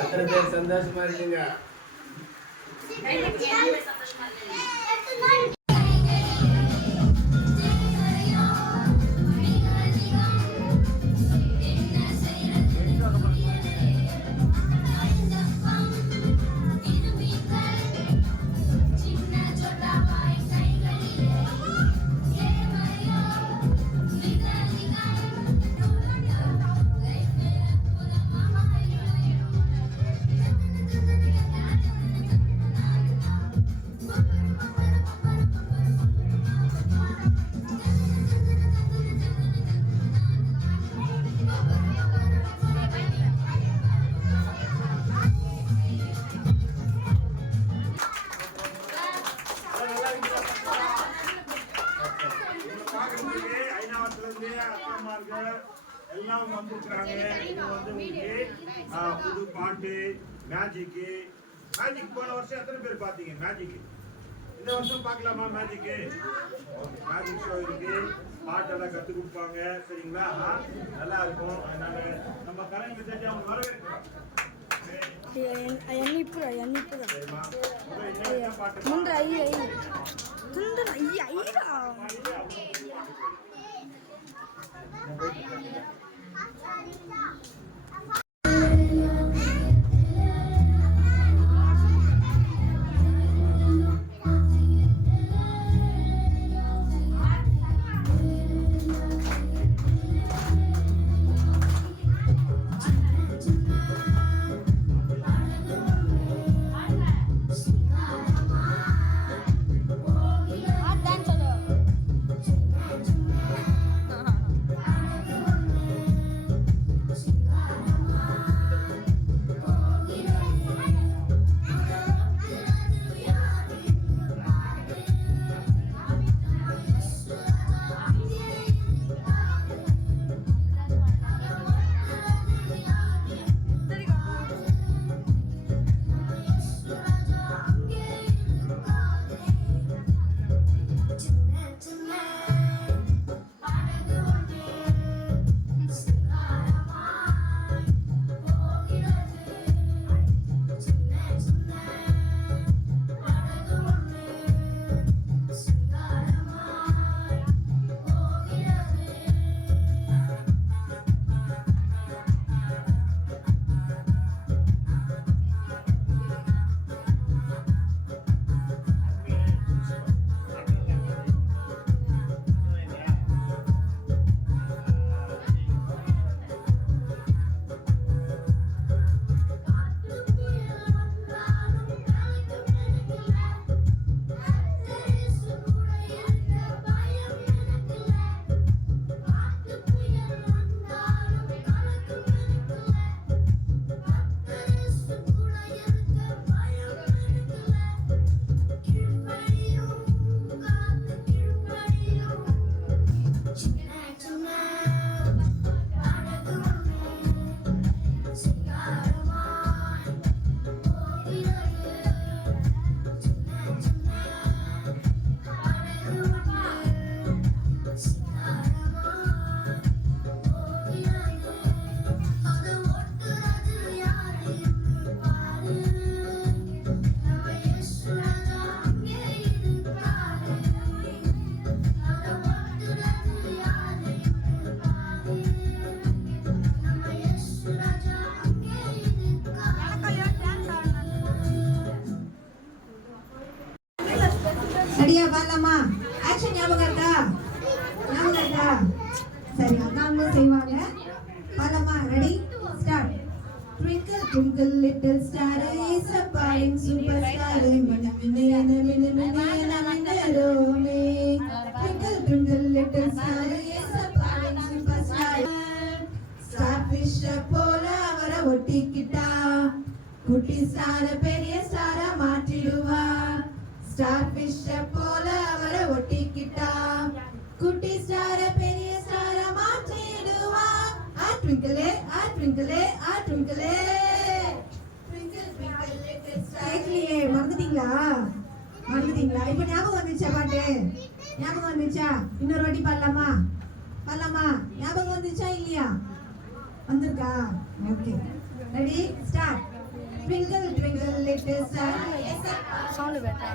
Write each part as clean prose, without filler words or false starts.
எத்தனை பேர் சந்தோஷமா இருக்கீங்க? எல்லாம் வந்துருக்காங்க. இது வந்து புது பாட்டு மேஜிக் போன வருஷம் எத்தனை பேர் பார்த்தீங்க? மேஜிக் இந்த வருஷம் பார்க்கலாமா? மேஜிக் ஷோ இருக்கு, பாட்டெல்லாம் கற்றுக் கொடுப்பாங்க. சரிங்களா? நல்லா இருக்கும். அதனால நம்ம கலைஞர் தெரிஞ்சு அவங்க வரவேற்கிறோம். சரியா பாடலாமா? ஆக்ஷன் ஞாபகம் இருக்கா? சரி, அக்காங்களும் செய்வாங்க. பாடலாமா? Ready start. Twinkle twinkle little star is a flying superstar. Minna minna minna minna minna rome. Twinkle twinkle little star is a flying superstar. Starfish போல அவரை ஒட்டிக்கிட்டா, குட்டி ஸ்டார பெரிய ஸ்டார மாற்றிடுவா. Starfish போல அவரை ஒட்டிக்கிட்டா, குட்டி ஸ்டார பெரிய ஸ்டார மாற்றிடுவா. Twinkle twinkle twinkle twinkle twinkle little star. மறந்துட்டீங்களா? இப்ப ஞாபகம் வந்துச்சா? பாட்டு ஞாபகம் வந்துச்சா? இன்னொரு வாட்டி பாடலாமா? ஞாபகம் வந்துச்சா இல்லையா? வந்திருக்கா? Okay. Ready start. Twinkle twinkle little star. Sound பெட்டா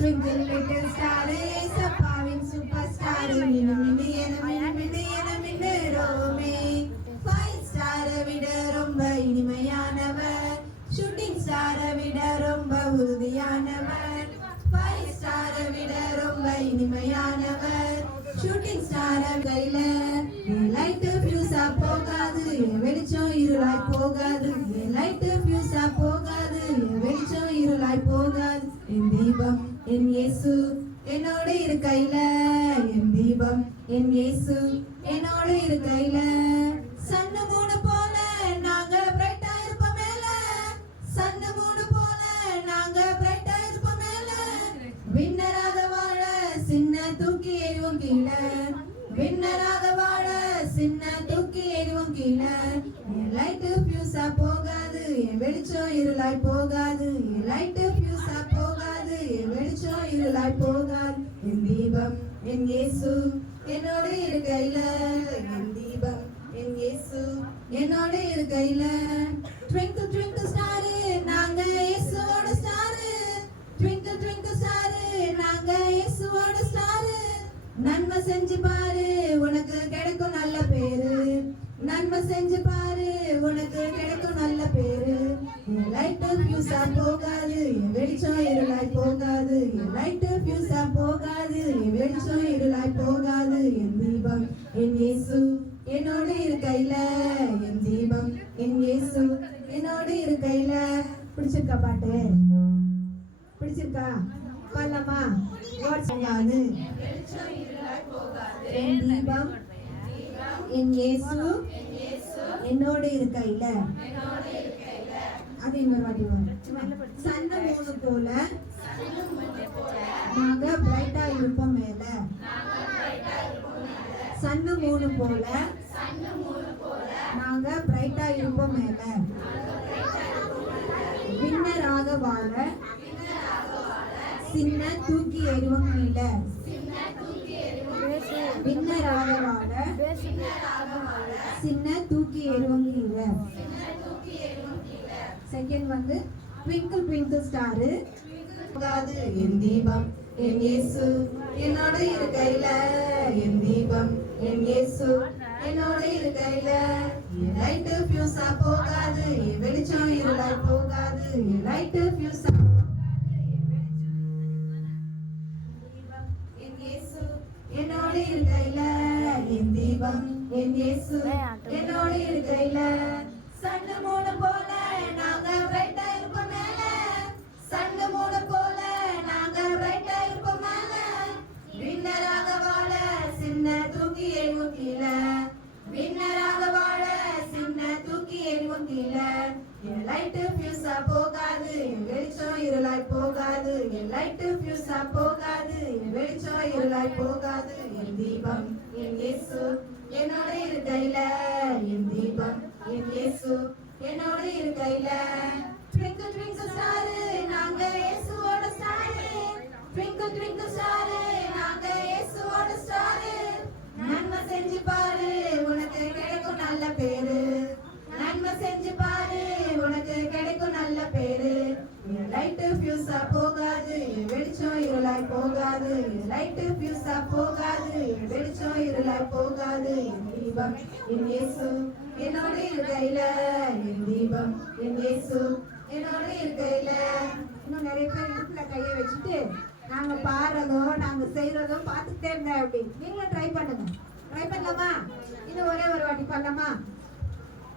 Twinkle little star, ஏசப்பாவின் சூப்பர் ஸ்டார். மினு மினு என மினு மினு என மின்னுறோமே. 5 ஸ்டாரை விட ரொம்ப இனிமையானவர். ஷூட்டிங் ஸ்டாரை விட ரொம்ப உறுதியானவர். 5 ஸ்டாரை விட ரொம்ப இனிமையானவர். ஷூட்டிங் ஸ்டார கையில லைட் ஃபியூஸா போகாது, வெளிச்சம் இருளாய் போகாது. லைட் ஃபியூஸா போகாது, வெளிச்சம் இருளாய் போகாது. என் தீபம் என் இயேசு என்னோட இருக்கையில, என் தீபம் என் இயேசு என்னோட இருக்கையில. சன்னு மூணு போல நாங்க பிரைட்டா இருப்போம் மேல, சன்னு மூணு போல நாங்க பிரைட்டா இருப்போம் மேல. வின்னராக வாழ சின்ன தூக்கி எறிவோம் கீழே, வின்னராக வாழ சின்ன தூக்கி எறிவோம் கீழே. என் லைட்டு ஃபியூஸா போகாது, என் வெளிச்சம் இருளாய் போகாது. என் லைட்டு ஃபியூஸா போகாது, என் வெளிச்சம் இருளாய் போகாது. என் தீபம் என் இயேசு என்னோட இருக்கையில, என் தீபம் என் இயேசு என்னோட இருக்கையில. ட்விங்கிள் ட்விங்கிள் ஸ்டாரு நாங்க இயேசுவோட ஸ்டாரு. ட்விங்கிள் ட்விங்கிள் ஸ்டாரு நாங்க இயேசுவோட ஸ்டாரு. நன்மை செஞ்சு பாரு உனக்கு கிடைக்கும் நல்ல பேரு. நன்மை செஞ்சு பாரு உனக்கு கிடைக்கும் நல்ல பேரு. என் லைட் ஃபியூஸா போகாது, என் வெளிச்சம் இருளாய் போகாது. என் லைட் ஃபியூஸா போகாது, என் வெளிச்சம் இருளாய் போகாது. என் தீபம் என் இயேசு என்னோட இருக்கையில, என் தீபம் என் இயேசு என்னோட இருக்கையில. பிடிச்சிருக்கா பாட்டு? பிடிச்சிருக்கா? பாடலாமா? வாட்ஸ்அப் என் தீபம் என் இயேசு என்னோட இருக்கையில. அது இன்னொரு வாட்டி வரும். சன்ன மூணு போல நாங்க பிரைட்டா இருப்போம் மேல, சன்னு மூணு போல நாங்க பிரைட்டா இருப்போம் மேல. வின்னராக வாழ சின்ன தூக்கி எறிவோம் கீழே, வின்னராக வாழ சின்ன தூக்கி எறிவோம் கீழே. செகண்ட் வந்து ட்விங்கிள் ட்விங்கிள் ஸ்டாரு போகாது, என் தீபம் என் இயேசு என்னோட இருக்கையில. என் தீபம் என் இயேசு என்னோட இருக்கையில. என் லைட் ஃபியூஸா போகாது, என் வெளிச்சம் இருளாய் போகாது. என் லைட் ஃபியூஸா என்னோட இருக்கையில, என் தீபம் என் இயேசு என்னோட இருக்கையில. சன்னு மூணு போல நாங்க பிரைட்டா இருப்போம் மேல, சன்னு மூணு போல நாங்க பிரைட்டா இருப்போம் மேல. வின்னராக வாழ சின்ன தூக்கி எறிவோம் கீழே, வின்னராக வாழ சின்ன தூக்கி எறிவோம் கீழே. என் லைட்டு ஃபியூஸா போகாது, என் வெளிச்சம் இருளாய் போகாது. என் லைட்டு ஃபியூஸா போகாது, என் வெளிச்சம் இருளாய் போகாது. என் தீபம் என் இயேசு என்னோட இருக்கையில, என் தீபம் என் இயேசு என்னோட இருக்கையில. ட்விங்கிள் ட்விங்கிள் ஸ்டாரு நாங்க இயேசுவோட ஸ்டாரு. ட்விங்கிள் ட்விங்கிள் ஸ்டாரு நாங்க இயேசுவோட ஸ்டாரு. நன்மை செஞ்சு பாரு உனக்கு கிடைக்கும் நல்ல பேரு. நன்மை செஞ்சு பாரு உனக்கு கிடைக்கும் நல்ல பேரு. என் லைட்டு ஃபியூஸா போகாது, என் வெளிச்சம் இருளாய் போகாது. என் லைட்டு ஃபியூஸா போகாது, என் வெளிச்சம் இருளாய் போகாது. என் தீபம் என் இயேசு என்னோட இருக்கையில, என் தீபம் என் இயேசு என்னோட இருக்கையில. இன்னும் நிறைய பேர் இடுப்புல கையை வச்சுட்டு நாங்க பாடுறதும் நாங்க செய்யறதும் பார்த்துட்டே இருந்தேன். அப்படி நீங்களும் ட்ரை பண்ணுங்க. ட்ரை பண்ணலாமா? இன்னும் ஒரே ஒரு வாட்டி பண்ணலாமா?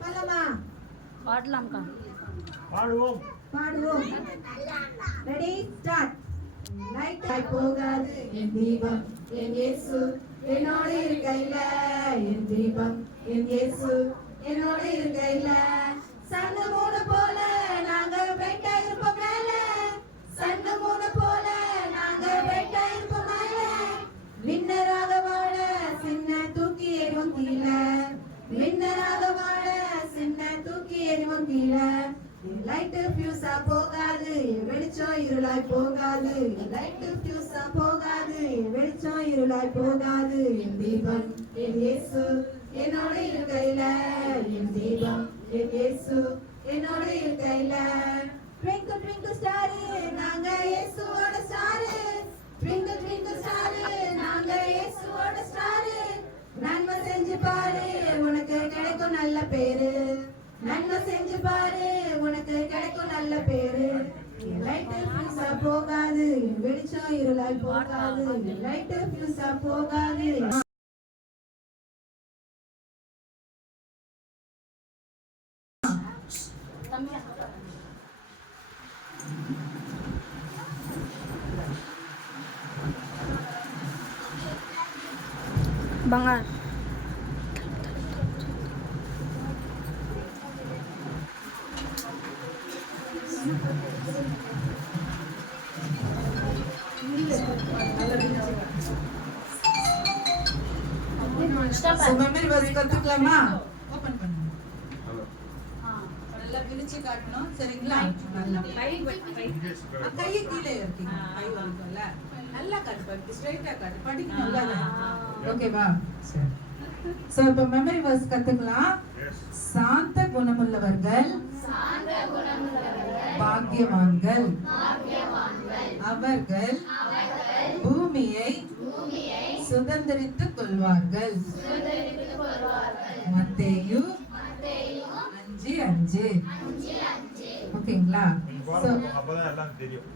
பண்ணலாமா? பாடலாம்க்கா. பாடுவோம் பாடுவோம். Ready start. லைட் போகாது, என் தீபம் என் இயேசு என்னோட இருக்கையில. என் தீபம் என் இயேசு என்னோட இருக்கையில. சன்னு மூணு போல நாங்க பிரைட்டா இருப்போம் மேல, சன்னு மூணு போல நாங்க பிரைட்டா இருப்போம் மேல. வின்னராக வாழ சின்ன தூக்கி எறிவோம் கீழே, வின்னராக வாழ சின்ன தூக்கி எறிவோம் கீழே. லைட் ஃபியூஸா போகாது வெளிச்சம் இருளாய் போகாது லைட் ஃபியூஸா போகாது வெளிச்சம் இருளாய் போகாது என் தீபம் என் இயேசு என்னோட இருக்கையில என் தீபம் என் இயேசு என்னோட இருக்கையில ட்விங்கிள் ட்விங்கிள் ஸ்டார் நாங்க இயேசுவோட ஸ்டார் ட்விங்கிள் ட்விங்கிள் ஸ்டார் நாங்க இயேசுவோட ஸ்டார் நன்மை செஞ்சு பாரு உனக்கு கிடைக்கும் நல்ல பேரு நன்மை செஞ்சு பாரு உனக்கு கிடைக்கும் நல்ல பேரு லைட் ஃபியூஸா போகாது வெளிச்சம் இருளாய் போகாது லைட் ஃபியூஸா போகாது Bangar. மெமரி வர்ஸ் கத்துக்கலாமா ஓபன் பண்ணுங்க நல்லா விரிச்சு காட்டணும் சரிங்களா நல்லா கையை கீழே இருக்கீங்க கை வலிக்கும்ல நல்லா காட்டு படிக்க ஸ்ட்ரைட்டா காட்டு படிக்கணும்ல ஓகேவா சரி சோ இப்போ மெமரி வர்ஸ் கத்துக்கலாம் சாந்த குணமுள்ளவர்கள் பாக்கியவான்கள் அவர்கள் பூமியை சுதந்தரித்துக் கொள்வார்கள் மத்தேயு 5:5 ஓகேங்களா அப்பதான் எல்லாம் தெரியும்.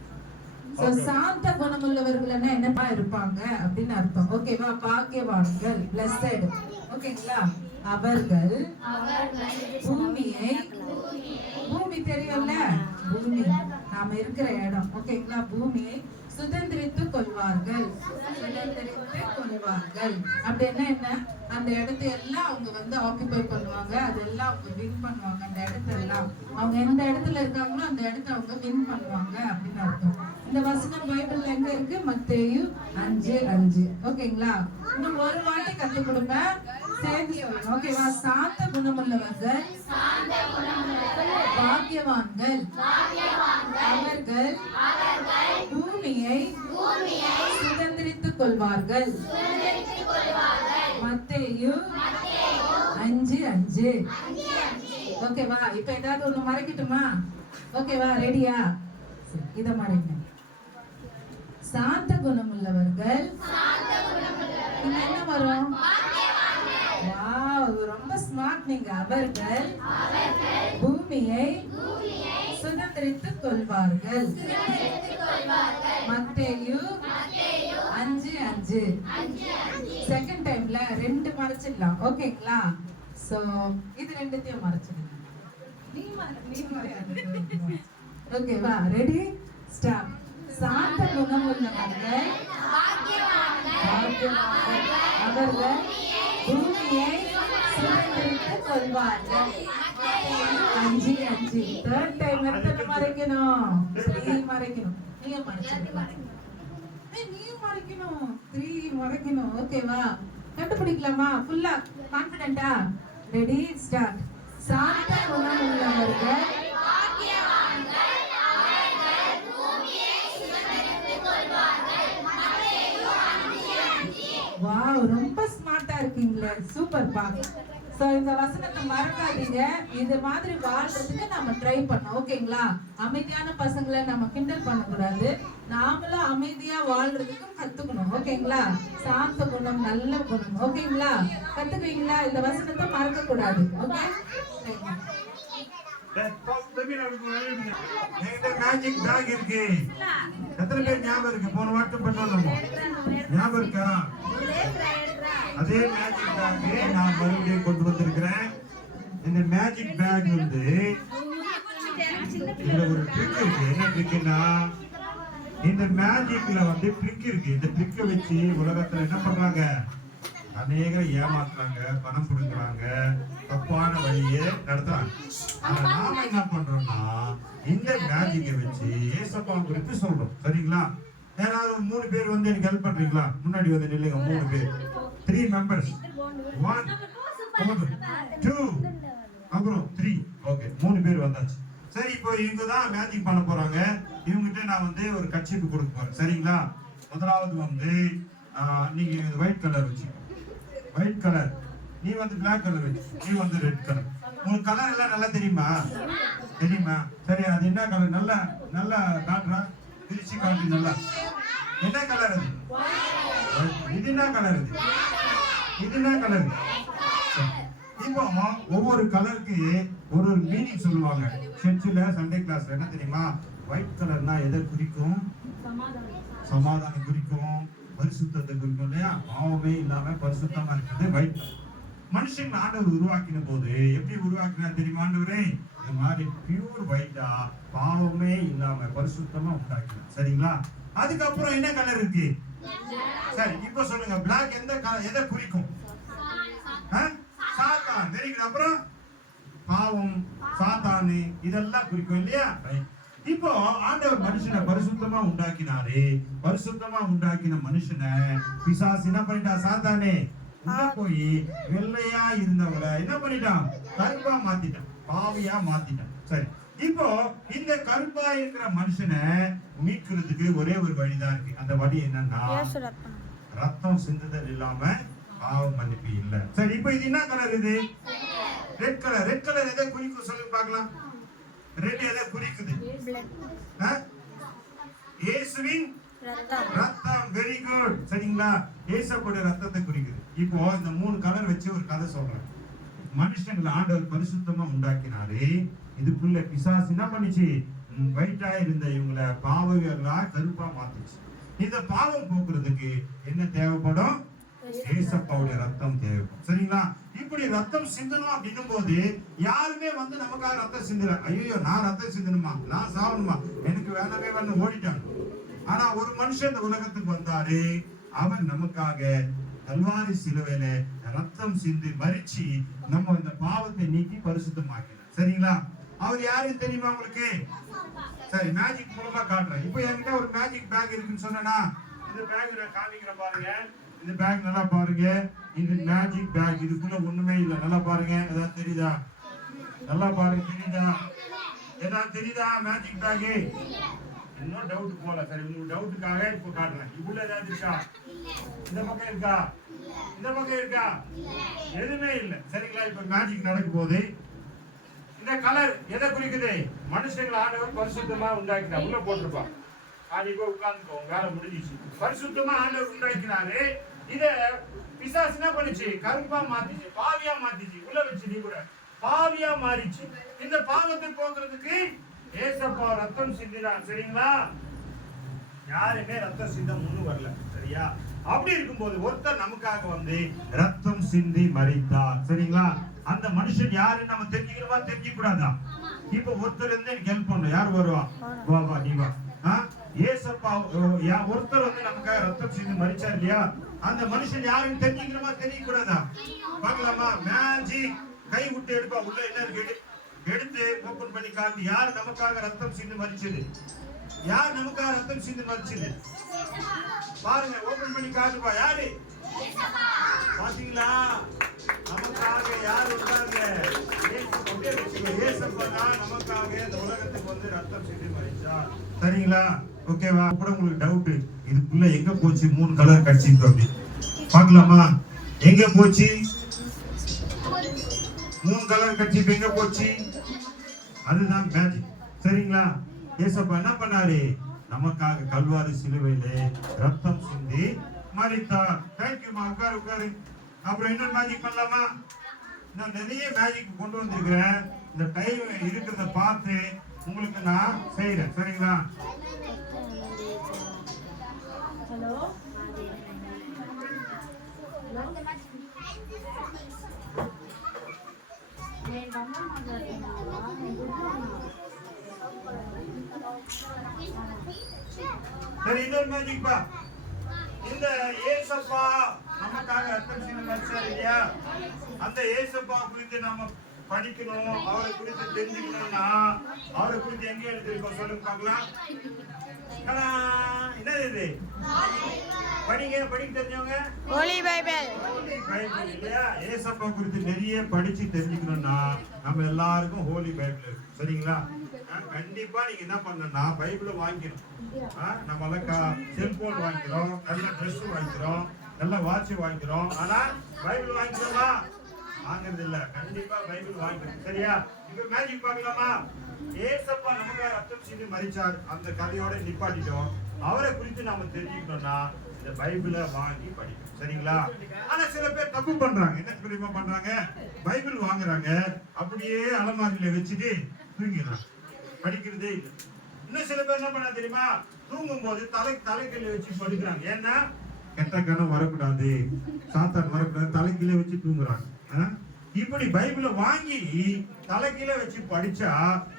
சோ சாந்த குணமுள்ளவர்கள்னா என்னப்பா இருப்பாங்க அப்படின்னு அர்த்தம் ஓகேவா பாக்கியவான்கள் blessed ஓகேங்களா அவர்கள் பூமியை பூமி தெரியும்ல பூமி நாம இருக்கிற இடம் ஓகேங்களா பூமியை சுதந்திரித்துக் கொள்வார்கள் அப்படின்னா என்ன அந்த இடத்தை எல்லாம் அவங்க வந்து ஆக்குபை பண்ணுவாங்க அதெல்லாம் அவங்க வின் பண்ணுவாங்க அந்த இடத்தெல்லாம் அவங்க எந்த இடத்துல இருக்காங்களோ அந்த இடத்த அவங்க வின் பண்ணுவாங்க அப்படின்னு அர்த்தம் இந்த வசனம் பைபிள்ல எங்க இருக்கு மத்தேயு 5:5 ஓகேங்களா இன்னும் ஒரு வாட்டி கத்து கொடுங்க சேர்ந்து சொல்லணும் ஓகேவா சாந்த குணமுள்ளவர்கள் பாக்கியவான்கள் அவர்கள் பூமியை சுதந்திரித்துக் கொள்வார்கள் மத்தேயு 5:5 ஓகேவா இப்ப ஏதாவது ஒண்ணு மறைக்கட்டுமா ஓகேவா ரெடியா இத மறைங்க சாந்த குணமுள்ளவர்கள் என்ன வரும் வாவ் ரொம்ப ஸ்மார்ட் நீங்க அவர்கள் பூமியை சுதந்திரித்துக் கொள்வார்கள் மத்தேயு 5:5 செகண்ட் டைம்ல ரெண்டு மறைச்சிடலாம் ஓகேங்களா சோ இது ரெண்டுத்தையும் மறைச்சிடலாம் ஓகேவா ரெடி ஸ்டார்ட் சாந்த குணமுள்ளவர்கள் அவர்கள் பூமியை சுதந்திரித்துக் கொள்வார்கள் 5:5 தேர்ட் டைம் எத்தனை மறைக்கணும் 3 மறைக்கணும் நீங்க மறைச்சிடலாம் நீயும் மறைக்கணும் 3 மறைக்கணும் ஓகேவா கண்டுபிடிக்கலாமா ஃபுல்லா கான்ஃபிடென்ட்டா ரெடி ஸ்டார்ட் சாந்த குணம் உள்ளவர்கள் வாவ் ரொம்ப ஸ்மார்ட்டா இருக்கீங்களே சூப்பர் பா சோ இந்த வசனத்தை மறக்காதீங்க இது மாதிரி வாழ்றதுக்கு நாம ட்ரை பண்ணோம் ஓகேங்களா அமைதியான பசங்களை நம்ம கிண்டல் பண்ண கூடாது நாமளும் அமைதியா வாழ்றதுக்கும் கத்துக்கணும் ஓகேங்களா சாந்த குணம் நல்ல குணம் ஓகேங்களா கத்துக்குவீங்களா இந்த வசனத்தை மறக்க கூடாது ஓகே மேஜிக் பேக் இருக்கு எத்தனை பேர் ஞாபகம் இருக்கு போன வாட்டம் பண்ணோம் ஞாபகம் இருக்கா அதே மேஜிக் பேக் நான் மறுபடியும் கொண்டு வந்திருக்கிறேன் இந்த மேஜிக் பேக் வந்து இதுல ஒரு ட்ரிக் இருக்கு என்ன ட்ரிக்னா இந்த மேஜிக்ல வந்து ட்ரிக் இருக்கு இந்த ட்ரிக்கை வச்சு உலகத்துல என்ன பண்றாங்க அநேக ஏமாத்துறாங்க பணம் கொடுக்குறாங்க தப்பான வழியை நடத்துறாங்க ஆனா நாம என்ன பண்றோம்னா இந்த மேஜிக்கை வச்சு ஏசப்பா குறித்து சொல்றோம் சரிங்களா யாராவது 3 பேர் வந்து எனக்கு ஹெல்ப் பண்றீங்களா முன்னாடி வந்து நில்லுங்க 3 பேர் 3 மெம்பர்ஸ் 1 2 அப்புறம் 3 ஓகே 3 பேர் வந்தாச்சு சரி, இப்போ இவங்க தான் மேஜிக் பண்ண போறாங்க. இவங்ககிட்ட நான் வந்து ஒரு கட்சிப்பு கொடுக்க போறேன். சரிங்களா? முதலாவது வந்து நீங்க ஒயிட் கலர் வச்சு, ஒயிட் கலர், நீ வந்து பிளாக் கலர் வச்சு, நீ வந்து ரெட் கலர். உங்களுக்கு கலர் எல்லாம் நல்லா தெரியுமா? தெரியுமா? சரி, அது என்ன கலர்? நல்லா நல்லா காட்டுறா, பிரிச்சு காட்டு. நல்லா என்ன கலர் அது? இது என்ன கலர்? இது என்ன கலர்? இப்போ ஒவ்வொரு கலருக்கு ஒரு மீனிங் சொல்லுவாங்க. சர்ச்சில் சண்டே கிளாஸ்ல என்ன தெரியுமா? ஒயிட் கலர்னா எதை குறிக்கும்? சமாதானம் குறிக்கும், பரிசுத்தத்தை குறிக்கும் இல்லையா? பாவமே இல்லாம பரிசுத்தமா இருக்கிறது ஒயிட் கலர். மனுஷன் ஆண்டவர் உருவாக்கின போது எப்படி உருவாக்கினார் தெரியுமா? ஆண்டவரே இந்த மாதிரி பியூர் ஒயிட்டா பாவமே இல்லாம பரிசுத்தமா உண்டாக்கினார். சரிங்களா? அதுக்கப்புறம் என்ன கலர் இருக்கு? சரி, இப்போ சொல்லுங்க, பிளாக் எந்த எதை குறிக்கும்? சாத்தான். Very good. அப்புறம் பாவம், சாத்தானு, இதெல்லாம் குறிக்கும் இல்லையா? இப்போ ஆண்டவர் மனுஷனை பரிசுத்தமா உண்டாக்கினாரு. பரிசுத்தமா உண்டாக்கின மனுஷனை பிசாசு என்ன பண்ணிட்டா? சாத்தானே உள்ள போய் வெள்ளையா இருந்தவங்களை என்ன பண்ணிட்டான்? கருப்பா மாத்திட்டான், பாவியா மாத்திட்டான். சரி, இப்போ இந்த கருப்பா இருக்கிற மனுஷனை மீட்கிறதுக்கு ஒரே ஒரு வழிதான் இருக்கு. அந்த வழி என்னன்னா, ரத்தம் சிந்துதல் இல்லாம பாவ மன்னிப்பு இல்ல. சரி, இப்போ இது என்ன கலர்? இது ரெட் கலர். ரெட் கலர் எதை குறிக்கும் சொல்லுங்க பார்க்கலாம். ரெட் எதை குறிக்குது? இயேசுவின் ரத்தம். Very good. சரிங்களா? இயேசுவோட ரத்தத்தை குறிக்குது. இப்போ இந்த மூணு கலர் வச்சு ஒரு கதை சொல்றேன். மனுஷங்களை ஆண்டவர் பரிசுத்தமா உண்டாக்கினாரு. இதுக்குள்ள பிசாசு என்ன பண்ணிச்சு? ஒயிட்டா இருந்த இவங்களை பாவங்களா கருப்பா மாத்துச்சு. இந்த பாவம் போக்குறதுக்கு என்ன தேவைப்படும்? ஏசப்பாவுடைய ரத்தம் தேவைப்படும். சரிங்களா? இப்படி ரத்தம் சிந்தணும் அப்படின்னும் போது யாருமே வந்து நமக்காக ரத்தம் சிந்தல. ஐயோ, நான் ரத்தம் சிந்தணுமா, நான் சாவணுமா, எனக்கு வேணவே வேணும் ஓடிட்டாங்க. ஆனா ஒரு மனுஷன் இந்த உலகத்துக்கு வந்தாரு. அவன் நமக்காக கல்வாரி சிலுவையில ரத்தம் சிந்தி மரிச்சு நம்ம இந்த பாவத்தை நீக்கி பரிசுத்தமாக்கினார். சரிங்களா? அவர் யாருன்னு தெரியுமா உங்களுக்கு? சரி, மேஜிக் மூலமா காட்டுறேன். இப்போ என்கிட்ட ஒரு மேஜிக் பேக் இருக்குன்னு சொன்னா, இந்த பேக் நான் காமிக்கிறேன் பாருங்க. இந்த பேக் நல்லா பாருங்க. இந்த மேஜிக் பேக், இதுக்குள்ள ஒண்ணுமே இல்ல. நல்லா பாருங்க. ஏதாவது தெரியுதா? நல்லா பாருங்க. தெரியுதா? ஏதாவது தெரியுதா மேஜிக் பேக்? இன்னும் டவுட் போல. சரி, உங்களுக்கு டவுட்டுக்காக இப்போ காட்டுறேன். இதுக்குள்ள ஏதாவது இருக்கா? இந்த பக்கம் இருக்கா? இந்த பக்கம் இருக்கா? எதுவுமே இல்ல. சரிங்களா? இப்ப மேஜிக் நடக்க போகுது. இந்த கலர் எதை குறிக்குது? மனுஷங்களை ஆண்டவர் பரிசுத்தமா உண்டாக்கினார். உள்ள போட்டிருப்பா. அது இப்போ உட்கார்ந்துக்கோ, வேலை முடிஞ்சிச்சு. பரிசுத்தமா ஆண்டவர் உண்டாக்கினாரு. இத பிசாசு என்ன பண்ணுச்சு? கருப்பா மாத்திச்சு, பாவியா மாத்திச்சு. உள்ள வச்சு நீ கூட பாவியா மாறிச்சு. இந்த பாவத்தை போக்குறதுக்கு ஏசப்பா ரத்தம் சிந்தினார். சரிங்களா? யாருமே ரத்தம் சிந்த முன்னு வரல. சரியா? அப்படி இருக்கும்போது ஒருத்தர் நமக்காக வந்து ரத்தம் சிந்தி மரித்தார். சரிங்களா? அந்த மனுஷன் யாருன்னு நம்ம தெரிஞ்சுக்கிறோமா, தெரிஞ்சுக்க கூடாதா? இப்ப ஒருத்தர் இருந்து எனக்கு ஹெல்ப் பண்ணணும். யார் வருவா? வா வா, நீ வா. ஏசப்பா ஒருத்தர் வந்து நமக்காக ரத்தம் சிந்தி மரிச்சார் இல்லையா? அந்த மனுஷன் யாருன்னு தெரிஞ்சுக்கிறோமா, தெரியக்க கூடாதா? பார்க்கலாமா? மேஜிக். கை விட்டு எடுப்பா. உள்ள என்ன இருக்கு எடுத்து ஓபன் பண்ணி காட்டு. யார் நமக்காக ரத்தம் சிந்தி மரிச்சது? யார் நமக்காக ரத்தம் சிந்தி மரிச்சது? பாருங்க, ஓபன் பண்ணி காட்டுப்பா. யாரு? பாத்தீங்களா? நமக்காக யார் வந்தாங்க? ஏசப்பா தான் நமக்காக இந்த உலகத்துக்கு வந்து ரத்தம் சிந்தி மரிச்சார். சரிங்களா? ஓகேவா? கூட உங்களுக்கு டவுட், இதுக்குள்ள எங்க போச்சு 3 கலர் கட்சிக்கு அப்படி பார்க்கலாமா? எங்க போச்சு 3 கலர் கட்சி? எங்க போச்சு? அதுதான் மேஜிக். சரிங்களா? ஏசப்பா என்ன பண்ணாரு? நமக்காக கல்வாரி சிலுவையிலே ரத்தம் சிந்தி மரித்தார். தேங்க்யூமா. உட்காரு உட்காரு. அப்புறம் என்ன மேஜிக் பண்ணலாமா? நான் நிறைய மேஜிக் கொண்டு வந்திருக்கிறேன். இந்த டைம் இருக்கிறத பார்த்து உங்களுக்கு நான் செய்யறேன். சரிங்களா? சரி, இன்னொரு மேஜிக் பா. இந்த ஏசப்பா நமக்காக ரத்தம் சிந்தி மரிச்சார் இல்லையா? அந்த ஏசப்பா குறித்து நாம படிக்கணும், அவரை குறித்து தெரிஞ்சுக்கணும்னா அவரை குறித்து எங்க எழுதிருக்கோம் சொல்லுங்க பார்க்கலாம். என்னது இது? படிக்க தெரிஞ்சவங்க ஹோலி பைபிள் இல்லையா? ஏசப்பா குறித்து நிறைய படிச்சு தெரிஞ்சுக்கணும்னா நம்ம எல்லாருக்கும் ஹோலி பைபிள் இருக்கு. சரிங்களா? கண்டிப்பா நீங்க என்ன பண்ணணும்னா பைபிளை வாங்கிக்கணும். நம்ம எல்லாம் செல்போன் வாங்கிக்கிறோம், நல்ல ட்ரெஸ் வாங்கிக்கிறோம், நல்ல வாட்ச் வாங்கிக்கிறோம். ஆனா பைபிள் வாங்கிக்கிறோமா? வாங்குறது இல்ல. கண்டிப்பா பைபிள் வாங்கிக்கணும். சரியா? இப்ப மேஜிக் பார்க்கலாமா? ஏசப்பா நமக்காக ரத்தம் சிந்தி மரிச்சார். அந்த கதையோட நிப்பாட்டிட்டோம். அவரை குறித்து நாம தெரிஞ்சுக்கணும்னா இந்த பைபிளை வாங்கி படிக்கணும். சரிங்களா? ஆனா சில பேர் தப்பு பண்றாங்க. என்ன தெரியுமா பண்றாங்க? பைபிள் வாங்குறாங்க, அப்படியே அலமாரியில வச்சுட்டு தூங்கிடுறாங்க, படிக்கிறதே இல்லை. இன்னும் சில பேர் என்ன பண்ண தெரியுமா? தூங்கும் போது தலைக்கீழ வச்சு படிக்கிறாங்க. ஏன்னா கெட்ட கணம் வரக்கூடாது, சாத்தான் வரக்கூடாது, தலைக்கீழ வச்சு தூங்குறாங்க. இப்படி பைபிளை வாங்கி தலைக்கீழ வச்சு படிச்சா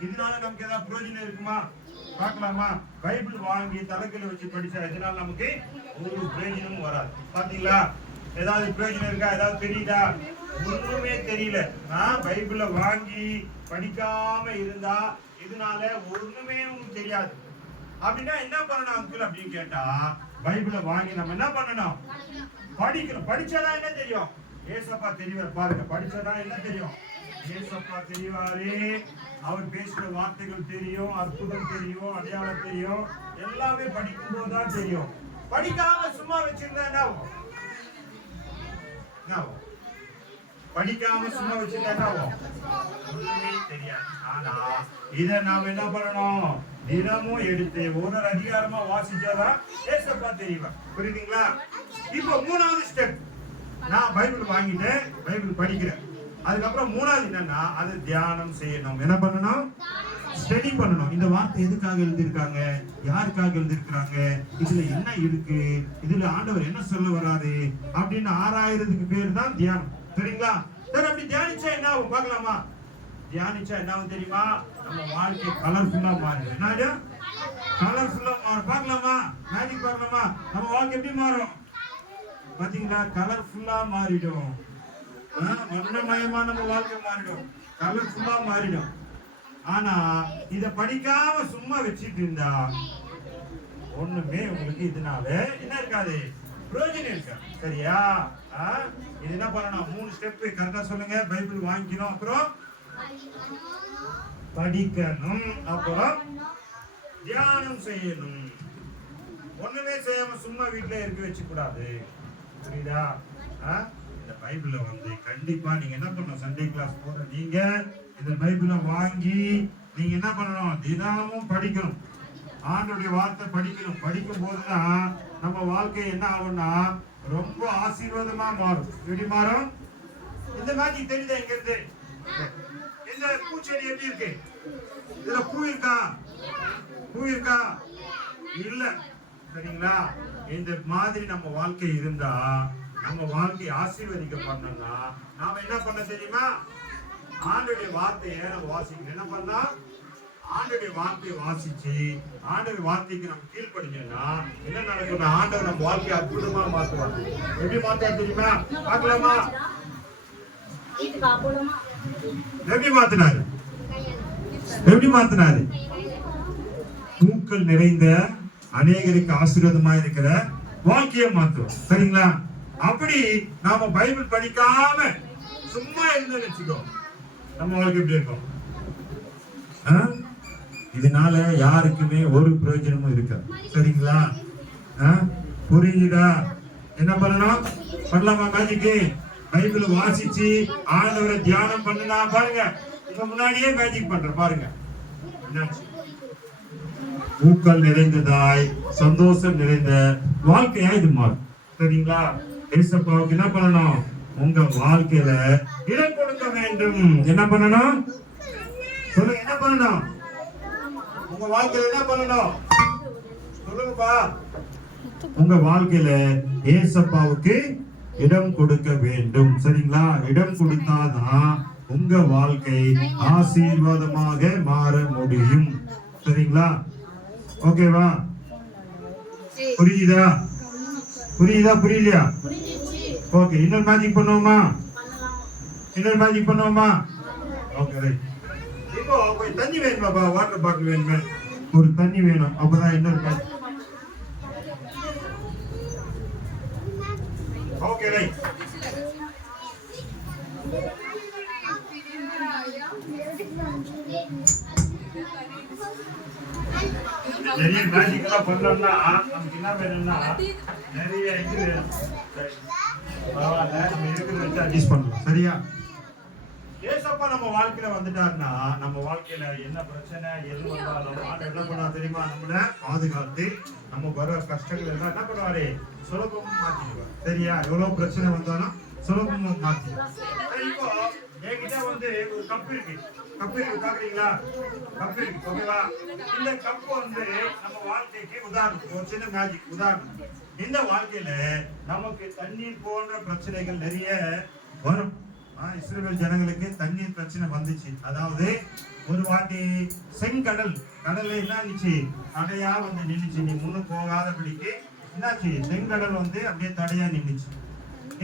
இதனால நமக்கு ஏதாவது பிரயோஜனம் இருக்குமா? பார்க்கலாமா? பைபிள் வாங்கி தலைக்கீழ வச்சு படிச்சா இதனால நமக்கு ஒரு பிரயோஜனமும் வராது. பாத்தீங்களா? ஏதாவது பிரயோஜனம் இருக்கா? ஏதாவது தெரியுதா? ஒண்ணுமே தெரியல. பைபிளை வாங்கி படிக்காம இருந்தா இதனால ஒண்ணுமே உங்களுக்கு தெரியாது. அப்படின்னா என்ன பண்ணணும் அங்கிள் அப்படின்னு கேட்டா, பைபிளை வாங்கி நம்ம என்ன பண்ணணும்? படிக்கணும். படிச்சாதான் என்ன தெரியும்? ஏசப்பா தெரிவார். பாருங்க, படிச்சாதான் என்ன தெரியும்? ஏசப்பா தெரிவாரு. அவர் பேசுற வார்த்தைகள் தெரியும், அற்புதம் தெரியும், அடையாளம் தெரியும். எல்லாமே படிக்கும் போதுதான் தெரியும். படிக்காம சும்மா வச்சிருந்தா என்ன ஆகும்? படிக்காம சும்மா வச்சிருந்தா என்ன ஆகும்? ஒண்ணுமே தெரியாது. ஆனா இத நாம என்ன பண்ணணும்? தினமும் எடுத்து ஒரு அதிகாரமா வாசிச்சாதான் ஏசப்பா தெரியும். புரியுதுங்களா? இப்போ மூணாவது ஸ்டெப், நான் பைபிள் வாங்கிட்டேன், பைபிள் படிக்கிறேன். அதுக்கப்புறம் மூணாவது என்னன்னா அதை தியானம் செய்யணும். என்ன பண்ணணும்? ஸ்டடி பண்ணணும். இந்த வார்த்தை எதுக்காக எழுதியிருக்காங்க, யாருக்காக எழுதியிருக்காங்க, இதுல என்ன இருக்கு, இதுல ஆண்டவர் என்ன சொல்ல வராரு அப்படின்னு ஆராயறதுக்கு பேர் தான் தியானம். சரிங்களா? சரி, அப்படி தியானிச்சா என்ன ஆகும் பார்க்கலாமா? தியானிச்சா என்ன ஆகும் தெரியுமா? நம்ம வாழ்க்கை கலர்ஃபுல்லா மாறும். என்ன கலர்ஃபுல்லா மாறும். பார்க்கலாமா? மேஜிக் பார்க்கலாமா? நம்ம வாழ்க்கை எப்படி மாறும் பாத்தீங்களா? கலர்ஃபுல்லா மாறிடும். வண்ணமயமா நம்ம வாழ்க்கை மாறிடும், கலர்ஃபுல்லா மாறிடும். ஆனா இத படிக்காம சும்மா வச்சிட்டு இருந்தா ஒண்ணுமே உங்களுக்கு இதனால என்ன இருக்காது? பிரயோஜனம் இருக்காது. சரியா? இது என்ன பண்ணணும்? 3 ஸ்டெப் கரெக்டா சொல்லுங்க. பைபிள் வாங்கிக்கணும், அப்புறம் படிக்கணும், அப்புறம் தியானம் செய்யணும். ஒண்ணுமே செய்யாம சும்மா வீட்டுல இருக்க வச்சு கூடாது. புரியுதா? இந்த பைபிளை வந்து கண்டிப்பா நீங்க என்ன பண்ணணும்? சண்டே கிளாஸ் போற நீங்க இந்த பைபிளை வாங்கி நீங்க என்ன பண்ணணும்? தினமும் படிக்கணும். ஆண்டவருடைய வார்த்தை படிக்கணும். படிக்கும் போதுதான் நம்ம வாழ்க்கை என்ன ஆகும்னா ரொம்ப ஆசீர்வாதமா மாறும். எப்படி மாறும்? இந்த மாதிரி தெரியுதா? இங்க இருந்து இந்த பூச்செடி எப்படி இருக்கு? இதுல பூ இருக்கா? பூ இருக்கா? இல்ல. சரிங்களா? இந்த மாதிரி நம்ம வாழ்க்கை இருந்தா, நம்ம வாழ்க்கையை ஆசீர்வதிக்கப்படணும்னா நாம என்ன பண்ண தெரியுமா? ஆண்டவருடைய வார்த்தையை நம்ம வாசிக்கணும். என்ன பண்ணா? ஆண்டவருடைய வார்த்தையை வாசிச்சு ஆண்டவருடைய வார்த்தைக்கு நம்ம கீழ்ப்படிஞ்சோம்னா என்ன நடக்கும்? ஆண்டவர் நம்ம வாழ்க்கையை அற்புதமா மாத்துவார். எப்படி மாத்துவார் தெரியுமா? பார்க்கலாமா? எப்படி மாத்தினாரு? எப்படி மாத்தினாரு? பூக்கள் நிறைந்த அநேகருக்கு ஆசீர்வாதமா இருக்கிற வாழ்க்கையை மாத்துவோம். சரிங்களா? அப்படி நாம பைபிள் படிக்காம சும்மா இருந்து வச்சுக்கோ, நம்ம வாழ்க்கை எப்படி இருக்கும்? இதனால யாருக்குமே ஒரு பிரயோஜனமும் இருக்காது. சரிங்களா? புரியுதா? என்ன பண்ணணும்? பண்ணலாமா? மேஜிக்கு பைபிள் வாசிச்சு ஆண்டவரை தியானம் பண்ணுனா பாருங்க. இப்ப முன்னாடியே மேஜிக் பண்ற பாருங்க. பூக்கள் நிறைந்ததாய் சந்தோஷம் நிறைந்த வாழ்க்கையா இது மாறும். சரிங்களா? ஏசப்பாவுக்கு என்ன பண்ணணும்? உங்க வாழ்க்கையில இடம் கொடுக்க வேண்டும். என்ன பண்ணணும்? சொல்லுங்க, என்ன பண்ணணும்? உங்க வாழ்க்கையில என்ன பண்ணணும்? சொல்லுங்கப்பா. உங்க வாழ்க்கையில ஏசப்பாவுக்கு இடம் கொடுக்க வேண்டும். சரிங்களா? இடம் கொடுத்தாதான் உங்க வாழ்க்கை ஆசீர்வாதமாக மாற முடியும். சரிங்களா? ஓகேவா? புரியுதா? புரியுதா? புரியலையா? ஓகே. இன்னொரு மேஜிக் பண்ணுவோமா? இன்னொரு மேஜிக் பண்ணுவோமா? Okay right. இப்போ கொஞ்சம் தண்ணி வேணுமாப்பா? வாட்டர் பாட்டில் வேணுமே? ஒரு தண்ணி வேணும். அப்பதான் இன்னொரு மேஜிக். Okay right. நிறைய மேஜிக் எல்லாம் பண்ணோம்னா நமக்கு என்ன வேணும்னா நிறைய இது வேணும். சரி, பரவாயில்ல, நம்ம இருக்கிறத வச்சு அட்ஜஸ்ட் பண்ணலாம். சரியா? ஏசப்பா நம்ம வாழ்க்கையில வந்துட்டாருன்னா நம்ம வாழ்க்கையில என்ன பிரச்சனை எது வந்தாலும் ஆண்டவர் என்ன பண்ணா தெரியுமா? நம்மள பாதுகாத்து நம்ம வர கஷ்டங்கள் எல்லாம் என்ன பண்ணுவாரு? சுலபமா மாத்திடுவார். சரியா? எவ்வளவு பிரச்சனை வந்தாலும் சுலபமா மாத்திடுவார். இப்போ என்கிட்ட வந்து ஒரு கப் இருக்கு. பாக்குறீங்களா? கப் இருக்கு. ஓகேவா? இந்த கப் வந்து நம்ம வாழ்க்கைக்கு உதாரணம், ஒரு சின்ன மேஜிக் உதாரணம். இந்த வாழ்க்கையில நமக்கு தண்ணீர் போன்ற பிரச்சனைகள் நிறைய வரும். இஸ்ரவேல் ஜனங்களுக்கு தண்ணீர் பிரச்சனை வந்துச்சு. அதாவது ஒரு வாட்டி செங்கடல் கடல்ல என்ன ஆச்சு? தடையா வந்து நின்னுச்சு. நீ முன்னும் போகாதபடிக்கு என்னாச்சு? செங்கடல் வந்து அப்படியே தடையா நின்னுச்சு.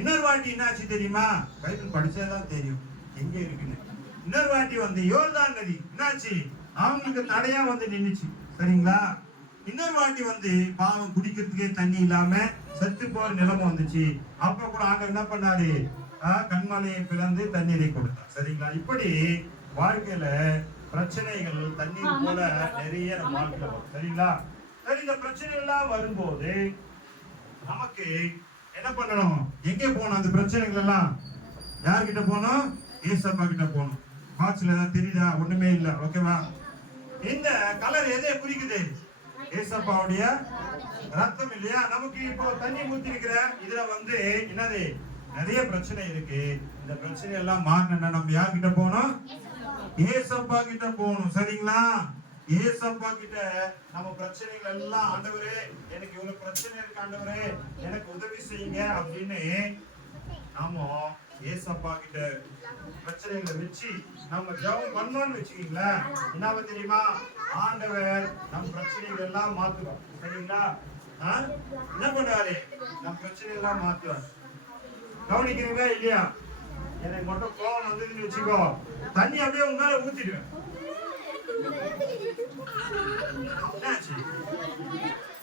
இன்னொரு வாட்டி என்னாச்சு தெரியுமா? பைபிள் படிச்சாதான் தெரியும் எங்க இருக்குன்னு. இன்னொரு வாட்டி வந்து யோர்தான் நதி என்னாச்சு? அவங்களுக்கு தடையா வந்து நின்னுச்சு. சரிங்களா? இன்னொரு வாட்டி வந்து பாவம் குடிக்கிறதுக்கே தண்ணி இல்லாம செத்து போற நிலைமை வந்துச்சு. அப்ப கூட ஆண்டவர் என்ன பண்ணாரு? கண்மலையை பிளந்து தண்ணீரை கொடுத்தார். சரிங்களா? இப்படி வாழ்க்கையில பிரச்சனைகள் தண்ணீர் போல நிறைய நம்ம வாழ்க்கையில வரும். சரிங்களா? சரி, இந்த பிரச்சனை எல்லாம் வரும்போது நமக்கு என்ன பண்ணணும்? எங்கே போகணும்? அந்த பிரச்சனைகள் எல்லாம் யார்கிட்ட போகணும்? ஏசப்பா கிட்ட போகணும். பாக்ஸ்ல ஏதாவது தெரியுதா? ஒண்ணுமே இல்ல. ஓகேவா? இந்த கலர் எதை குறிக்குது? ஏசப்பாவுடைய ரத்தம் இல்லையா? நமக்கு இப்போ தண்ணி ஊத்தி இருக்கிற இதுல வந்து என்னது? நிறைய பிரச்சனை இருக்கு. இந்த பிரச்சனை எல்லாம் மாறணும்னா நம்ம யார்கிட்ட போகணும்? ஏசப்பா கிட்ட போகணும். சரிங்களா? ஏசப்பா கிட்ட நம்ம பிரச்சனைகள் எல்லாம், ஆண்டவரே எனக்கு இவ்வளவு பிரச்சனை இருக்கு, ஆண்டவரே எனக்கு உதவி செய்யுங்க அப்படின்னு நாம ஏசப்பா கிட்ட பிரச்சனைகளை வச்சு நம்ம ஜெபம் பண்ணோம்னு வச்சுக்கீங்களேன், என்ன தெரியுமா? ஆண்டவர் நம் பிரச்சனைகள் எல்லாம் மாத்துவார். சரிங்களா? என்ன பண்ணுவாரு? நம் பிரச்சனை எல்லாம் மாத்துவார். கவனிக்கிறீங்களா இல்லையா? எனக்கு மட்டும் கோவம் வந்ததுன்னு வச்சுக்கோ, தண்ணி அப்படியே உங்க மேல ஊத்திடுவேன்.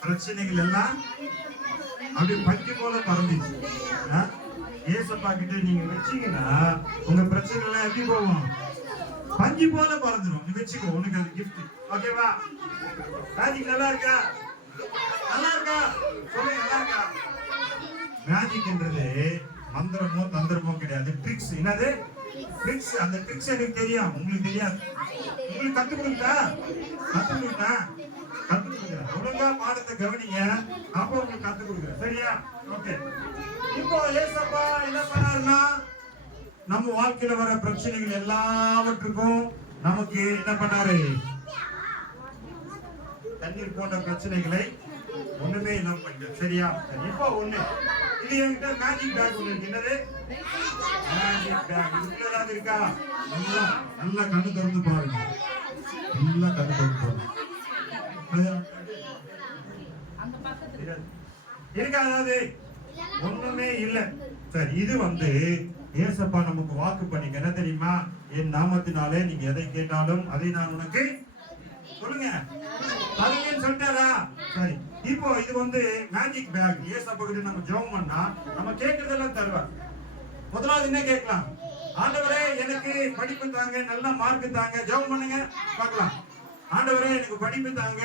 பிரச்சனைகள் எல்லாம் அப்படியே பஞ்சு போல பறந்துச்சு. ஏசப்பா கிட்ட நீங்க வச்சீங்கன்னா உங்க பிரச்சனை எல்லாம் எப்படி போகும்? பஞ்சு போல பறந்துடும். நீ வச்சுக்கோ, உனக்கு அது கிஃப்ட். ஓகேவா? மேஜிக் நல்லா இருக்கா? நல்லா இருக்கா? சொல்லுங்க, நல்லா இருக்கா? மேஜிக்ன்றது மந்திரமோ தந்திரமோ கிடையாது. ட்ரிக்ஸ். என்னது? ட்ரிக்ஸ். அந்த ட்ரிக்ஸ் எனக்கு தெரியும், உங்களுக்கு தெரியாது. உங்களுக்கு கத்து கொடுக்கிறேன். ஒழுங்கா பாடத்தை கவனிங்க, அப்போ உங்களுக்கு கத்து கொடுக்குறேன். சரியா? ஓகே. இப்போ ஏசப்பா என்ன பண்ணாருன்னா நம்ம வாழ்க்கையில வர பிரச்சனைகள் எல்லாவற்றுக்கும் நமக்கு என்ன பண்ணாரு? தண்ணீர் போன்ற பிரச்சனைகளை ஒண்ணுமே இல்லாம பண்ணிட்டார். சரியா? இப்போ ஒண்ணு இது என்கிட்ட மேஜிக் பேக் ஒண்ணு இருக்கு. என்னது? Magic bag. இதுல ஏதாவது இருக்கா? நல்லா நல்லா கண்ணு திறந்து பாருங்க. நல்லா கண்ணு திறந்து பாருங்க. இருக்கா? அதாவது ஒண்ணுமே இல்ல. சரி, இது வந்து ஏசப்பா நமக்கு வாக்கு பண்ணிக்க. என்ன தெரியுமா? என் நாமத்தினாலே நீங்க எதை கேட்டாலும் அதை நான் உனக்கு சொல்லுங்க தருவேன்னு சொல்லிட்டாரா? சரி, இப்போ இது வந்து மேஜிக் பேக். ஏசப்பா கிட்ட நம்ம ஜெபம் பண்ணா நம்ம கேட்கறதெல்லாம் தருவார். முதலாவது என்ன கேட்கலாம்? ஆண்டவரே எனக்கு படிப்பு தாங்க, நல்ல மார்க் தாங்க. ஜெபம் பண்ணுங்க பார்க்கலாம். ஆண்டவரே எனக்கு படிப்பு தாங்க,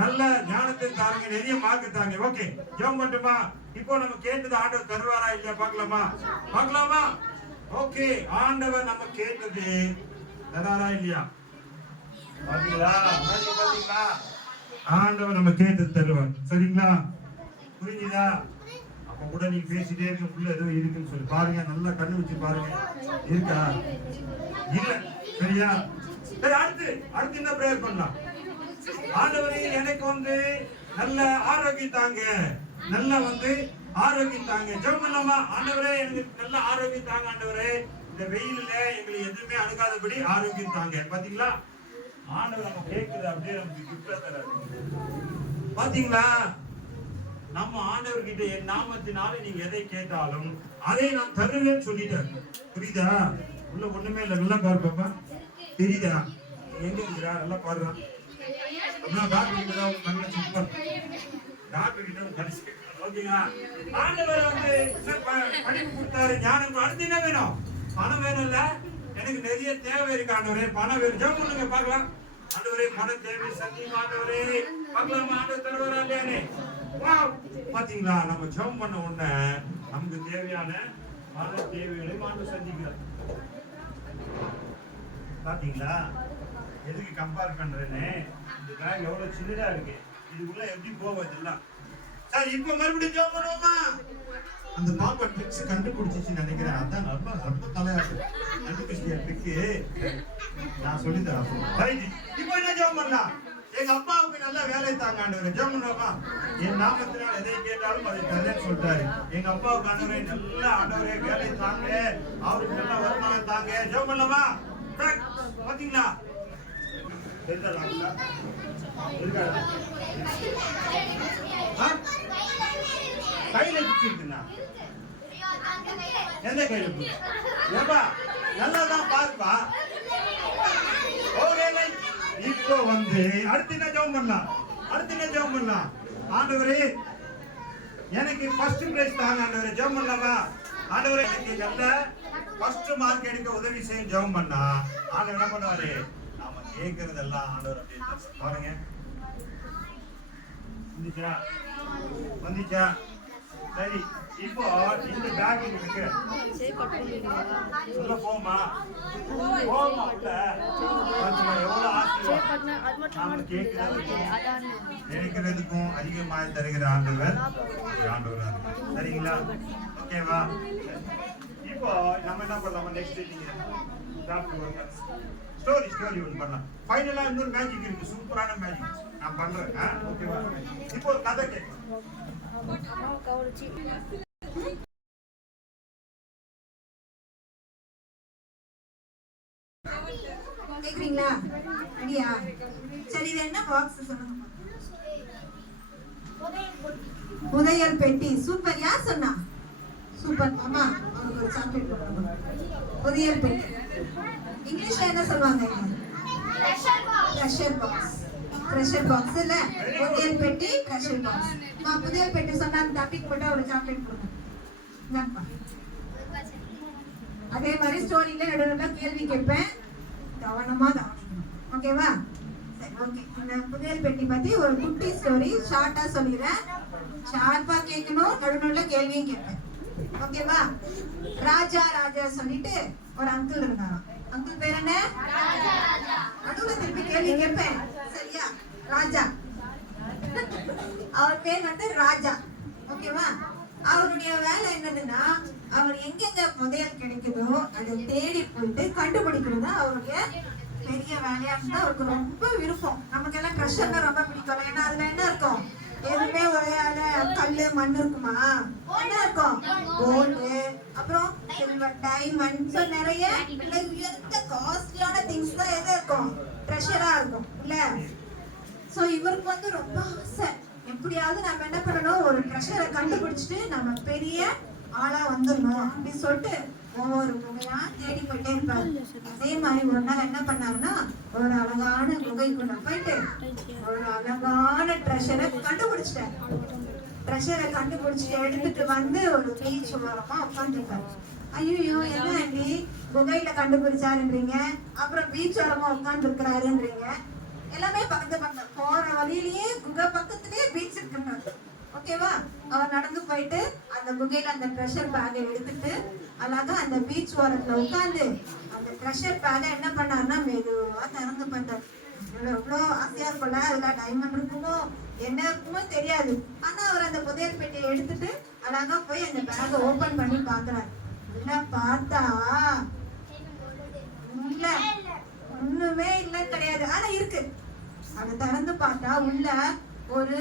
நல்ல ஞானத்தை தாருங்க, நிறைய மார்க் தாங்க. ஓகே, ஜெபம் பண்ணட்டுமா? இப்போ நம்ம கேட்டது ஆண்டவர் தருவாரா இல்லையா பார்க்கலாமா? பார்க்கலாமா? ஓகே, ஆண்டவர் நம்ம கேட்டது தராரா இல்லையா? பாத்தீங்களா? பாத்தீங்களா? ஆண்டவர் நம்ம கேட்டது தருவார். சரிங்களா? புரிஞ்சுதா? அப்ப கூட நீங்க பேசிட்டே இருக்க, உள்ள ஏதோ இருக்குன்னு சொல்லி பாருங்க. நல்லா கண்ணு வச்சு பாருங்க. இருக்கா? இல்ல. சரியா? சரி, அடுத்து என்ன பிரேயர் பண்ணலாம்? ஆண்டவரே எனக்கு வந்து நல்ல ஆரோக்கியம் தாங்க, நல்லா வந்து ஆரோக்கியம் தாங்க. ஜெபம் பண்ணலாமா? ஆண்டவரே எனக்கு நல்ல ஆரோக்கியம் தாங்க. ஆண்டவரே இந்த வெயில்ல எங்களை எதுவுமே அணுகாதபடி ஆரோக்கியம் தாங்க. பாத்தீங்களா? ஆண்டவர் நம்ம கேட்குறது அப்படியே நமக்கு கிஃப்டா தராரு. பாத்தீங்களா? நம்ம ஆண்டவர் கிட்ட என் நாமத்தினால நீங்க எதை கேட்டாலும் அதை நான் தருவேன்னு சொல்லிட்டாரு. புரியுதா? உள்ள ஒண்ணுமே இல்ல. நல்லா பாரு பாப்பா. தெரியுதா? எங்க இருக்கிறா? நல்லா பாருடா. டாக்டர் கிட்ட தான் கண்ணை செக் பண்ண. டாக்டர் கிட்ட கடைசி. ஓகேங்களா? ஆண்டவர் வந்து படிப்பு கொடுத்தாரு, ஞானம். அடுத்து என்ன வேணும்? பணம் வேணும் இல்ல? எனக்கு நிறைய தேவை இருக்கு ஆண்டவரே, பணம் வேணும். ஜெபம் பண்ணுங்க பார்க்கலாம். ஆண்டவரே பண தேவை சந்தியும். ஆண்டவரே பார்க்கலாமா ஆண்டவர் தருவாரா இல்லையானே? வாவ்! பாத்தீங்களா, நம்ம ஜெபம் பண்ண உடனே நமக்கு தேவையான பல தேவைகளை ஆண்டவர் சந்திக்கிறார். பாத்தீங்களா, எதுக்கு கம்பேர் பண்றேன்னு? இந்த பேக் எவ்வளவு சின்னதா இருக்கு, இதுக்குள்ள எப்படி போவது எல்லாம். சரி, இப்ப மறுபடியும் ஜெபம் பண்ணுவோமா? அந்த பாப்பா ட்ரிக்ஸ் கண்டுபிடிச்சிச்சு நினைக்கிறேன். அதான் ரொம்ப ரொம்ப தலையாட்டு கண்டுபிடிச்சிய ட்ரிக்கு நான் சொல்லி தரேன். இப்போ என்ன ஜெபம் பண்ணலாம்? எங்க அப்பாவுக்கு நல்ல வேலை தாங்க ஆண்டவரே. ஜெபம் பண்ணுவோமா? என் நாமத்தினால் எதை கேட்டாலும் அதை தரேன்னு சொல்லிட்டாரு. எங்க அப்பாவுக்கு ஆண்டவரே நல்ல ஆண்டவரே வேலை தாங்க, அவருக்கு நல்ல வருமானம் தாங்க. ஜெபம் பண்ணலாமா? பாத்தீங்களா, கையில பிடிச்சிருக்குண்ணா. எந்த கையில ஏப்பா நல்லாதான் பாருப்பா. இப்போ வந்து அடுத்து என்ன ஜெபம் பண்ணலாம்? ஆண்டவரே எனக்கு ஃபர்ஸ்ட் பிரைஸ் தாங்க ஆண்டவரே. ஜெபம் பண்ணலாமா? ஆண்டவரே எனக்கு நல்ல ஃபர்ஸ்ட் மார்க் எடுக்க உதவி செய்ய ஜெபம் பண்ணா ஆண்டவர் என்ன பண்ணுவாரு? நாம கேட்கறதெல்லாம் ஆண்டவர் அப்படியே பாருங்க. வந்துச்சா? சரி, இப்போ இந்த பேக் இருக்கு. உள்ள போமா உள்ள எவ்வளவு ஆசை நாம கேட்கிறதுக்கும் நினைக்கிறதுக்கும் அதிகமாக தருகிற ஆண்டவர் ஆண்டவர். சரிங்களா? ஓகேவா? இப்போ நம்ம என்ன பண்ணலாமா? நெக்ஸ்ட் ஸ்டோரி ஒன்று பண்ணலாம். ஃபைனலா இன்னொரு மேஜிக் இருக்கு, சூப்பரான மேஜிக் நான் பண்றேன். ஓகேவா? இப்போ ஒரு கதை கேட்கலாம். கேக்குறீங்களா? ரெடியா? சரி, இது என்ன பாக்ஸ் சொல்லுங்க. புதையல் பெட்டி. சூப்பர். யார் சொன்னா? சூப்பர். மாமா அவங்களுக்கு ஒரு சாக்லேட் கொடுங்க. புதையல் பெட்டி இங்கிலீஷ்ல என்ன சொல்லுவாங்க? Treasure box. ட்ரெஷர் பாக்ஸ் இல்ல, புதையல் பெட்டி, ட்ரெஷர் பாக்ஸ். நான் புதையல் பெட்டி சொன்னா அந்த தம்பிக்கு மட்டும் ஒரு சாக்லேட் கொடுங்க. அதே மாதிரி ஸ்டோரியில நடுவுல கேள்வி கேட்பேன், கவனமா கவனிக்கணும். ஓகேவா? சரி, ஓகே. இந்த புதையல் பெட்டி பத்தி ஒரு குட்டி ஸ்டோரி ஷார்ட்டா சொல்லிடுறேன். ஷார்ப்பா கேட்கணும், நடுவுல கேள்வியும் கேட்பேன். ஓகேவா? ராஜா சொல்லிட்டு ஒரு அங்கிள் இருந்தாராம். அங்கிள் பேர் என்ன? நடுவுல திருப்பி கேள்வி கேட்பேன். சரியா? ராஜா. அவர் பேர் வந்து ராஜா. ஓகேவா? அவருடைய வேலை என்னதுன்னா, அவர் எங்கெங்க புதையல் கிடைக்குதோ அதை தேடி போயிட்டு கண்டுபிடிக்கிறது அவருடைய பெரிய வேலையா இருந்தா. அவருக்கு ரொம்ப விருப்பம். நமக்கு எல்லாம் ட்ரெஷர்னா ரொம்ப பிடிக்கும். ஏன்னா அதுல என்ன இருக்கும்? எதுவுமே ஒரேயால கல்லு மண் இருக்குமா? என்ன இருக்கும்? கோல்டு, அப்புறம் சில்வர், டைமண்ட், நிறைய உயர்ந்த காஸ்ட்லியான திங்ஸ் தான் எது இருக்கும்? ட்ரெஷரா இருக்கும் இல்ல? சோ இவருக்கு வந்து ரொம்ப ஆசை, எப்படியாவது நம்ம என்ன பண்ணணும், ஒரு ட்ரெஷரை கண்டுபிடிச்சிட்டு நம்ம பெரிய ஆளா வந்துடணும் அப்படின்னு சொல்லிட்டு ஒவ்வொரு குகையா தேடி போயிட்டே இருப்பாரு. அதே மாதிரி ஒரு நாள் என்ன பண்ணாருன்னா, ஒரு அழகான குகைக்குள்ள போயிட்டு ஒரு அழகான ட்ரெஷரை கண்டுபிடிச்சிட்டாரு. ட்ரெஷரை கண்டுபிடிச்சிட்டு எடுத்துட்டு வந்து ஒரு பீச் ஓரமா உட்காந்துருக்காரு. ஐயோ, என்ன ஆண்டி குகையில கண்டுபிடிச்சாருன்றீங்க, அப்புறம் பீச் ஓரமா உட்கார்ந்து இருக்கிறாருன்றீங்க? எல்லாமே பக்கத்து போற வழியிலேயே குகை பக்கத்திலேயே பீச் இருக்குன்னாரு. ஓகேவா? அவர் நடந்து போயிட்டு அந்த குகையில அந்த ட்ரெஷர் பேக்கை எடுத்துட்டு அழகா அந்த பீச் ஓரத்துல உட்காந்து அந்த ட்ரெஷர் பேக்கை என்ன பண்ணாருன்னா மெதுவா திறந்து பண்ணாரு. எவ்வளோ ஆசையா இருக்கும்ல, அதுல டைமண்ட் இருக்குமோ என்ன இருக்குமோ தெரியாது. ஆனா அவர் அந்த புதையல் பெட்டியை எடுத்துட்டு அழகா போய் அந்த பேக்கை ஓபன் பண்ணி பாக்குறாரு. உள்ள பார்த்தா இல்ல, ஒண்ணுமே இல்லன்னு கிடையாது. ஆனா இருக்கு. அதை திறந்து பார்த்தா உள்ள ஒரு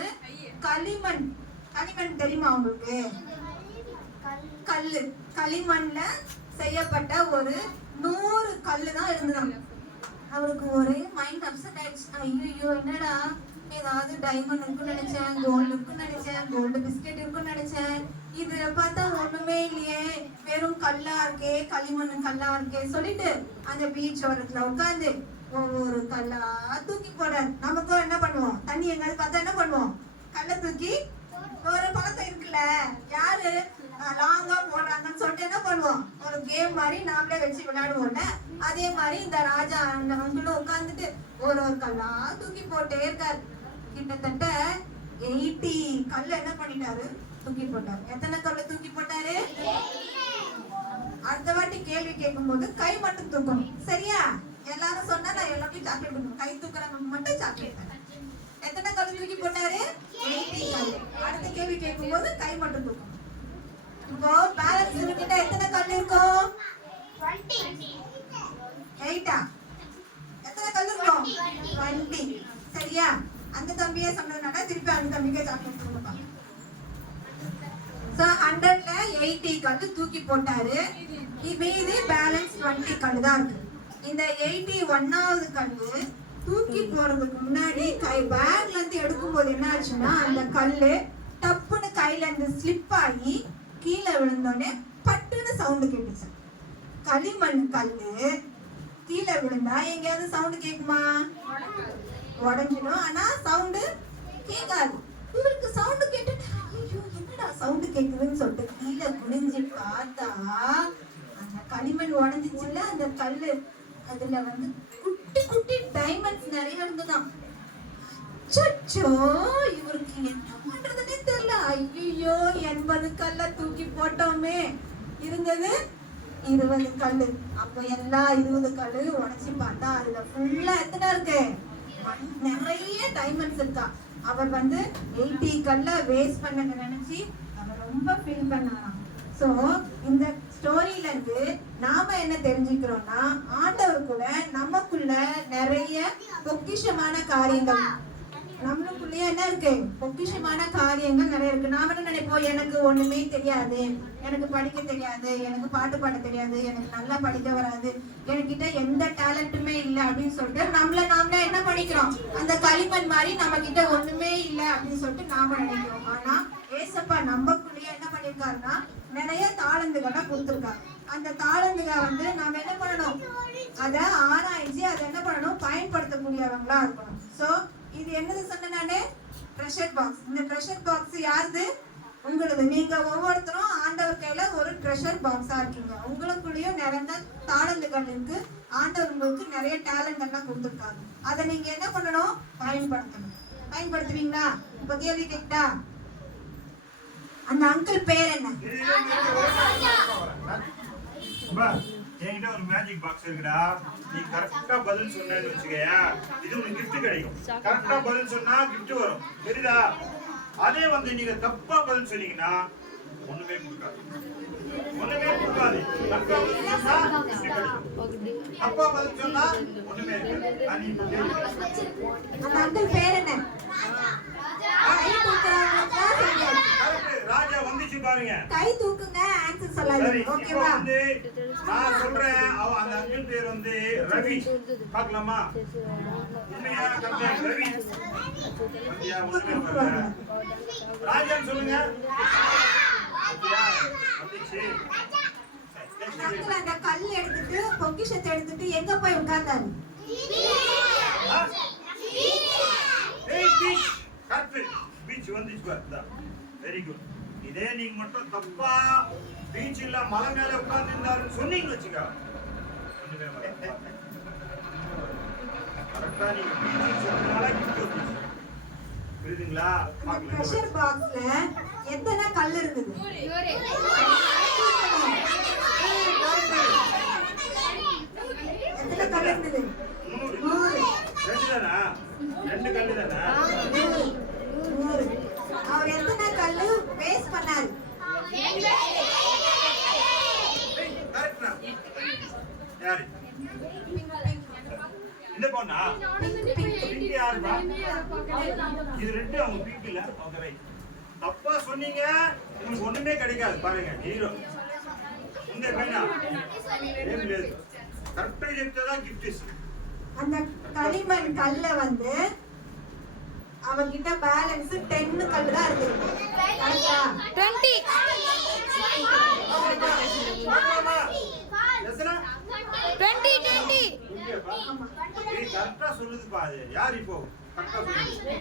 களிமண் தெரியுமா உங்களுக்கு? களிமண்ல செய்யப்பட்ட ஒரு 100 கல்லு தான் இருந்தது. அவருக்கு ஒரே மைண்ட் அப்செட் ஆயிடுச்சு. ஐயோ, என்னடா, ஏதாவது டைமண்ட் இருக்குன்னு நினைச்சேன், கோல்டு இருக்குன்னு நினைச்சேன், கோல்டு பிஸ்கெட் இருக்குன்னு நினைச்சேன், இதுல பார்த்தா ஒண்ணுமே இல்லையே, வெறும் கல்லா இருக்கே, களிமண் கல்லா இருக்கே சொல்லிட்டு அந்த பீச் ஓரத்துல உட்காந்து ஒவ்வொரு கல்லா தூக்கி போட. நமக்கும் என்ன பண்ணுவோம், தண்ணி எங்காவது பார்த்தா என்ன பண்ணுவோம், கல்லை தூக்கி ஒரு பழத்தை இருக்குல்ல, யாரு லாங்கா போடுறாங்கன்னு சொல்லிட்டு என்ன பண்ணுவோம், ஒரு கேம் மாதிரி நாமளே வச்சு விளையாடுவோம்ல. அதே மாதிரி இந்த ராஜா அந்த அங்கிளும் உட்காந்துட்டு ஒரு கல்லா தூக்கி போட்டே இருக்காரு. கிட்டத்தட்ட 80 கல்ல என்ன பண்ணிட்டாரு? தூக்கி போட்டாரு. எத்தனை கல்ல தூக்கி போட்டாரு? அடுத்த வாட்டி கேள்வி கேட்கும்போது கை மட்டும் தூக்கணும். சரியா? எல்லாரும் சொன்னா நான் எல்லாத்தையும் சாக்லேட் கொடுக்கணும். கை தூக்குறவங்க மட்டும் சாக்லேட் தரேன். எத்தனை கல் தூக்கி போட்டாரு? 80 கல். அடுத்த கேள்வி கேட்கும்போது கை மட்டும் தூக்கணும். இப்போ பேலன்ஸ் இருக்கிட்ட எத்தனை கல் இருக்கும்? 8. எத்தனை கல் இருக்கும்? 20. சரியா? அந்த தம்பியே சொன்னதுனால திருப்பி அந்த தம்பிக்கே சாக்லேட் கொடுப்பா. சோ 100ல 80 கல் தூக்கி போட்டாரு. மீதி பேலன்ஸ் 20 கல் தான் இருக்கு. இந்த 81வது கல்லு தூக்கி போறதுக்கு முன்னாடி கை பேக்ல இருந்து எடுக்கும்போது என்ன ஆச்சுன்னா அந்த கல்லு டப்புன்னு கையில இருந்து ஸ்லிப் ஆகி கீழே விழுந்தோடனே பட்டுன்னு சவுண்டு கேட்டுச்சு. களிமண் கல்லு கீழே விழுந்தா எங்கேயாவது சவுண்டு கேட்குமா? உடஞ்சிடும். ஆனா சவுண்டு கேட்காது. இவருக்கு சவுண்டு கேட்டுட்டு ஐயோ என்னடா சவுண்டு கேக்குதுன்னு சொல்லிட்டு கீழே குனிஞ்சு பார்த்தா அந்த களிமண் உடஞ்சிச்சுல அந்த கல்லு அதுல வந்து குட்டி குட்டி டைமண்ட்ஸ் நிறைய இருந்துதான். சச்சோ இவருக்கு என்ன பண்றதுன்னே தெரியல. ஐயோ 80 கல்ல தூக்கி போட்டோமே. இருந்தது 20 கல்லு. அப்போ எல்லா 20 கல்லு உடைச்சு பார்த்தா அதுல ஃபுல்லா எத்தனை இருக்கு? நிறைய டைமண்ட்ஸ் இருக்கா. அவர் வந்து 80 கல்ல வேஸ்ட் பண்ண நினைச்சு அவர் ரொம்ப ஃபீல் பண்ணாராம். சோ இந்த ஸ்டோரியில இருந்து நாம என்ன தெரிஞ்சுக்கிறோம்னா ஆண்டவர் கூட நமக்குள்ள நிறைய பொக்கிஷமான காரியங்கள் நம்மளுக்குள்ளேயே என்ன இருக்கு? பொக்கிஷமான காரியங்கள் நிறைய இருக்கு. நாம என்ன நினைப்போம்? எனக்கு ஒண்ணுமே தெரியாது, எனக்கு படிக்க தெரியாது, எனக்கு பாட்டு பாட தெரியாது, எனக்கு நல்லா படிக்க வராது, என்கிட்ட எந்த டேலண்ட்டுமே இல்லை அப்படின்னு சொல்லிட்டு நாமளே என்ன பண்ணிக்கிறோம்? அந்த களிமண் மாதிரி நம்ம கிட்ட ஒண்ணுமே இல்லை அப்படின்னு சொல்லிட்டு நாம நினைக்கிறோம். ஆனா ஏசப்பா நமக்குள்ளேயே என்ன பண்ணிருக்காருன்னா நிறைய தாளந்துகளை கொடுத்துருக்காரு. அந்த தாளந்துகளை வந்து நாம என்ன பண்ணணும்? அதை ஆராய்ச்சி அதை என்ன பண்ணணும்? பயன்படுத்தக்கூடியவங்களா இருக்கணும். சோ இது என்னது சொன்ன நானு? Treasure box. இந்த ட்ரெஷர் பாக்ஸ் யாருது? உங்களது. நீங்க ஒவ்வொருத்தரும் ஆண்டவர் கையில ஒரு ட்ரெஷர் பாக்ஸா இருக்கீங்க. உங்களுக்குள்ளேயும் நிறைய தாளந்துகள் இருக்கு. ஆண்டவர் உங்களுக்கு நிறைய டேலண்ட் எல்லாம் கொடுத்துருக்காங்க. அதை நீங்க என்ன பண்ணணும்? பயன்படுத்தணும். பயன்படுத்துவீங்களா? இப்ப கேள்வி கேட்டா அந்த அங்கிள் பேர் என்ன? என்கிட்ட ஒரு மேஜிக் பாக்ஸ் இருக்குடா. நீ கரெக்டா பதில் சொன்னேன்னு வச்சுக்கயா இது உனக்கு gift கிடைக்கும். கரெக்டா பதில் சொன்னா gift வரும். சரிதா? அதே வந்து நீங்க தப்பா பதில் சொன்னீங்கன்னா ஒண்ணுமே கொடுக்காது. தப்பா பதில் சொன்னா gift கிடைக்கும். தப்பா பதில் சொன்னா ஒண்ணுமே இருக்காது. அந்த அங்கிள் பேர் என்ன? ராஜா வந்துச்சு பாருங்க. கை தூக்குங்க, ஆன்சர் சொல்லாதீங்க. ஓகேவா? நான் சொல்றேன். அந்த அங்கிள் பேர் வந்து ரவி. பார்க்கலாமா? உண்மையா கரெக்டா? ரவி. ஐயா உண்மையா ராஜா சொல்லுங்க. வந்துச்சு. அங்கிள் அந்த கல் எடுத்துட்டு பொக்கிஷத்தை எடுத்துட்டு எங்க போய் உட்கார்ந்தாரு? பீச் வந்துச்சு பாருங்க. Very good. இதே நீங்க மட்டும் தப்பா பீச்ல மலை மேல உட்கார்ந்து இருந்தாருன்னு சொன்னீங்க வச்சுக்க. கரெக்டா நீங்க பீச் சொன்னனால gift வந்துச்சு. புரியுதுங்களா? ட்ரெஷர் பாக்ஸ்ல எத்தனை கல் இருக்குது? எத்தனை கல் இருந்தது? 100. ரெண்டு கல்லு தானா? 100. அவர் எத்தனை கல்லு வேஸ்ட் பண்ணாரு? யாரு? இந்த பொண்ணா? பிங்க் யாருப்பா? இது ரெண்டு அவங்க பிங்க் இல்ல, அவங்க ரைட். தப்பா சொன்னீங்க, உங்களுக்கு ஒண்ணுமே கிடைக்காது. பாருங்க, ஹீரோ. இந்த பையனா? கரெக்டா எடுத்ததான் கிஃப்ட். அந்த களிமண் கல்ல வந்து அவகிட்ட பேலன்ஸ் 10 கல் தான் இருக்கு. கரெக்ட்டா? 20. எத்தனை? 20. நீ கரெக்டா சொல்லுது பாரு. யார் இப்போ கரெக்டா சொல்லுது?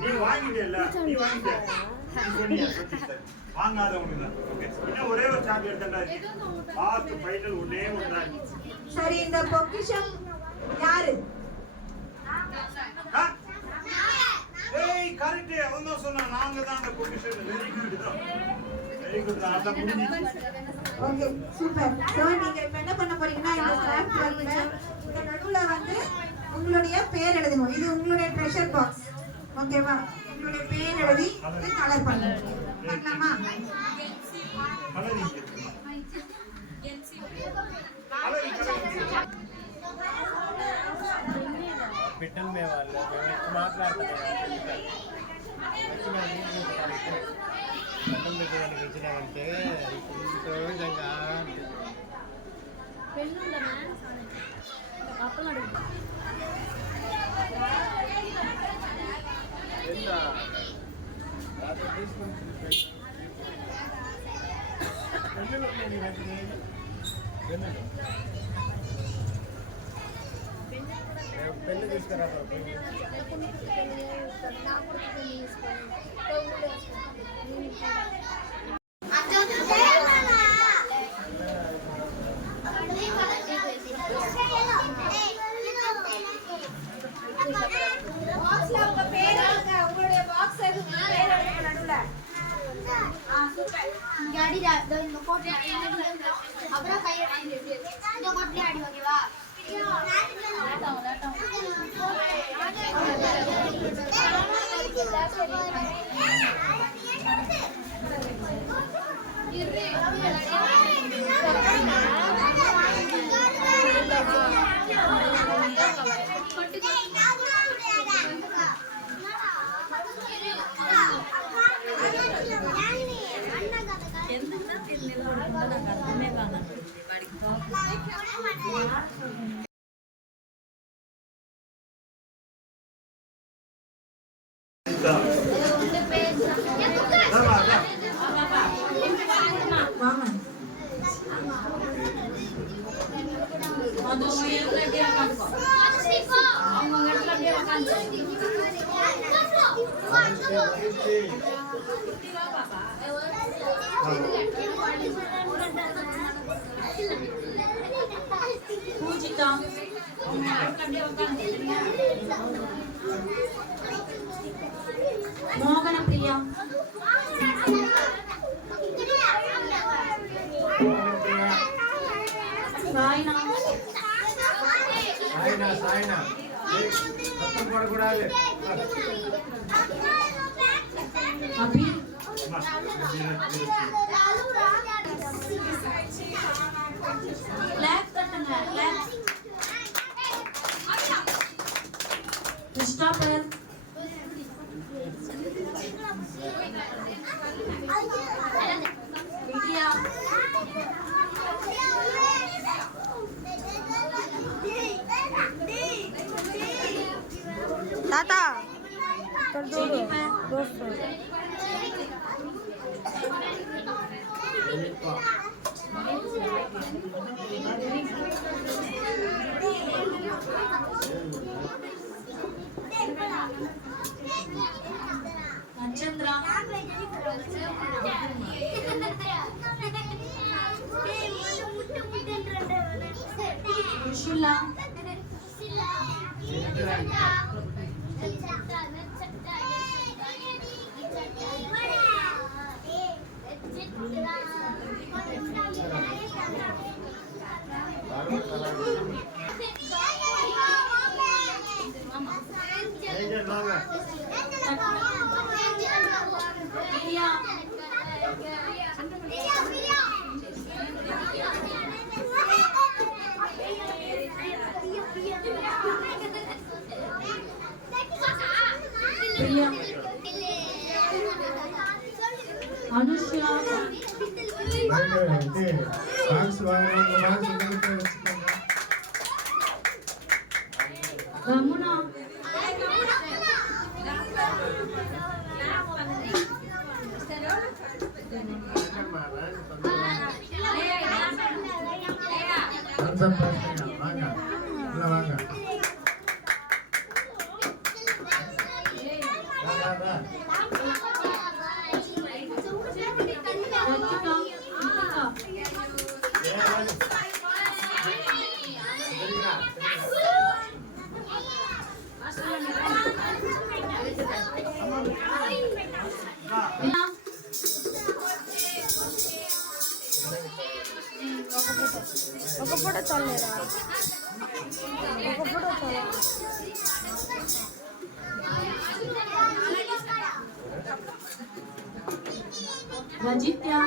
நீ வாங்கிட்டேல்ல? நீ வாங்கிட்டே. நீ சொன்னியா? வாங்காதவங்க தான். ஓகே. இன்னும் ஒரே ஒரு சாக்லேட் தான்டா இருக்கு. லாஸ்ட் ஃபைனல் ஒண்ணே ஒண்ணு தான். சரி, இந்த பொக்கிஷம் யாரு? சொன்னோம் நாங்க தான் அந்த பொசிஷன். வெரி குட் தான், வெரி குட் தான். அதான் முடிஞ்சு. Okay super. சோ நீங்க இப்ப என்ன பண்ண போறீங்கன்னா இந்த ஸ்கிராப் ஒர்க்ல இந்த நடுவுல வந்து உங்களுடைய பேர் எழுதணும். இது உங்களுடைய ட்ரெஷர் பாக்ஸ். ஓகேவா? உங்களுடைய பேர் எழுதி கலர் பண்ணணும். பண்ணலாமா? கலரிங் పిట్టల మే వాళ్ళు మాట్లాడుతున్నారు పిట్టల దగ్గరికి ఇచ్చినామంటే ఇంకో విధంగా పెళ్ళి తీసుకురా பாக்ஸ்ல உங்க பேர் எழுதுங்க. உங்களுடைய பாக்ஸ் எழுதுங்க. பேர் எழுதுங்க நடுவுல. சூப்பர். இங்க அடிடா இதோ இந்த கோட்ல அப்புறம் கைய இந்த கோட்ல அடி ஓகேவா பூஜிதா மோகன பிரியா சாய்னா సాయినా సాయినా మొత్తం పడకూడదు அபி லேக் தட்டுங்க லேக் கிறிஸ்டோபர் விஜயா தாத்தா நட்சந்திரா சுஷிலா பிரியா அனுஷா ரமுனா வாங்க வாங்க फोटो चल रहा है फोटो चल ரஜித்யா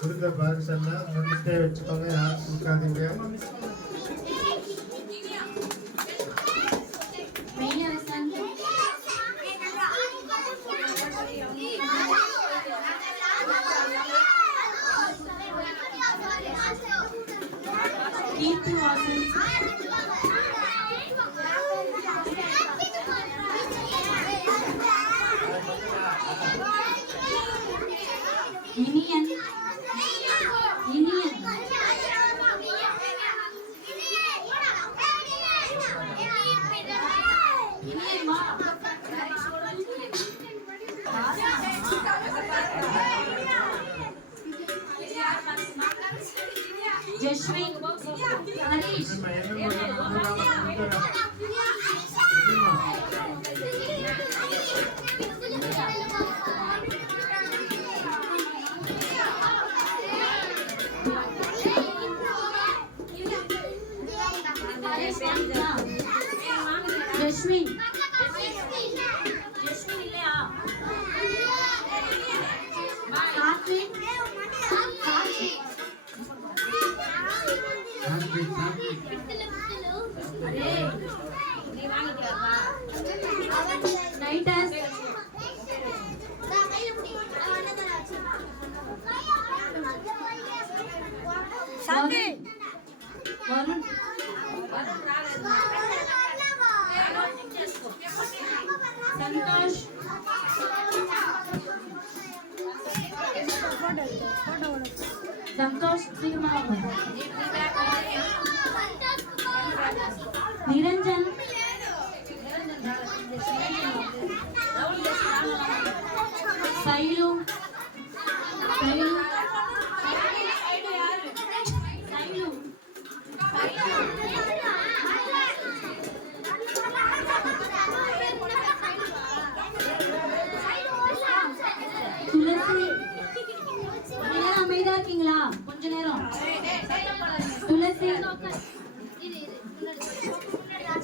கொடுத்த பாக்ஸ் எல்லாம் முடிச்சுட்டே வச்சுக்கோங்க, யாரும் கொடுக்காதீங்க. மெய்யரசன் கீர்த்திவாசன் இனியன் இனியன் இனியன் வா ஜஸ்வின் ஹரிஷ் ஜஸ்வின் ஜஸ்வின் இல்லையா கார்த்திக் நைட்டஸ் शांति வருண் संतोष संतोष निरंजन सैलू सैलू துளசி எல்லாரும் அமைதியா இருக்கீங்களா? கொஞ்ச நேரம். துளசி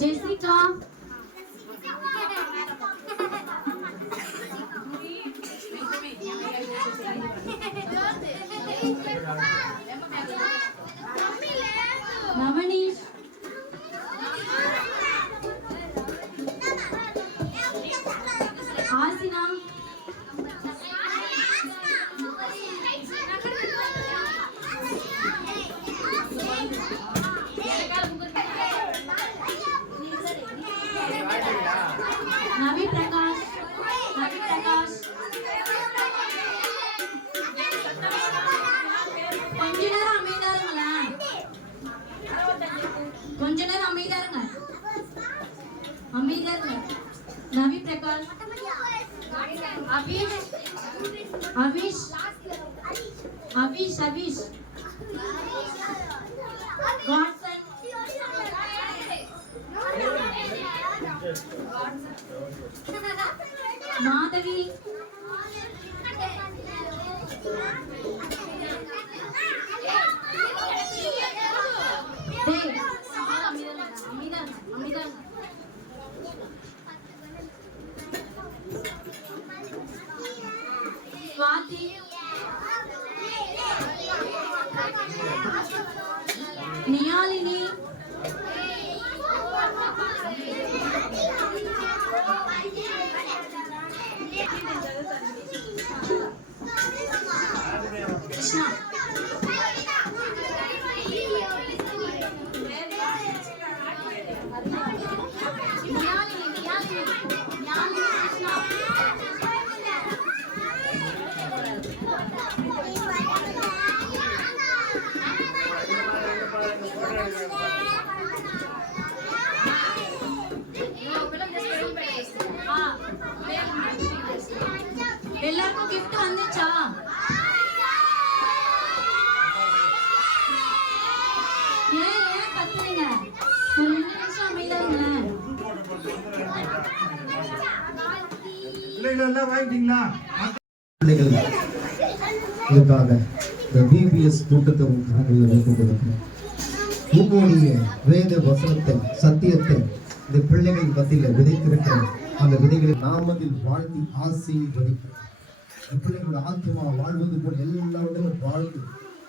ஜெசிகா நவனீஷ் ஆசினா नवी प्रकाश கொஞ்ச நேரம் அமைதியா இருங்க நவி பிரகாஷ் அவிஷ் வாட்சன் மாதவி स्वाति नियालिनी कृष्णा எல்லாருக்கும் gift வந்துச்சா? ஏன் கத்துறீங்க? ஒரு 2 நிமிஷம் அமைதியா இருங்க. பிள்ளைகள் எல்லாம் வாங்கிட்டீங்களா? பிள்ளைகள் இதுக்காக இந்த பிபிஎஸ் கூட்டத்தை நாங்கள் வைத்துக் கொடுக்கிறோம். உங்களுடைய வேத வசனத்தை சத்தியத்தை இந்த பிள்ளைகள் மத்தியில் விதைத்திருக்கிற அந்த விதைகளை நாமத்தில் வாழ்த்தி ஆசீர்வதிக்கிறோம். இந்த பிள்ளைகளோட ஆத்மா வாழ்வது போல் எல்லாருடைய வாழ்ந்து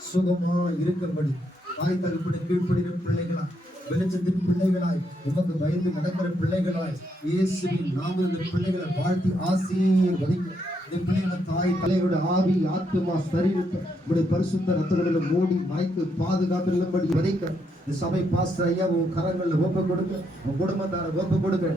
சுகமா இருக்கும்படி தாய் தகப்பனை கீழ்ப்படுகிற பிள்ளைகளாய் வெளிச்சத்தின் பிள்ளைகளாய் உமக்கு பயந்து நடக்கிற பிள்ளைகளாய் இயேசுவின் நாமத்தில் பிள்ளைகளை வாழ்த்தி ஆசீர்வதிக்கிறோம். இந்த பிள்ளைகளை தாய் தலையோட ஆவி ஆத்மா சரீரத்தை உடைய பரிசுத்த ரத்தங்களில் மூடி மறைத்து பாதுகாப்பிலும்படி வதைக்க இந்த சபை பாஸ்டர் ஐயா உன் கரங்களில் ஒப்பு கொடுக்க உன் குடும்பத்தார ஒப்பு கொடுக்க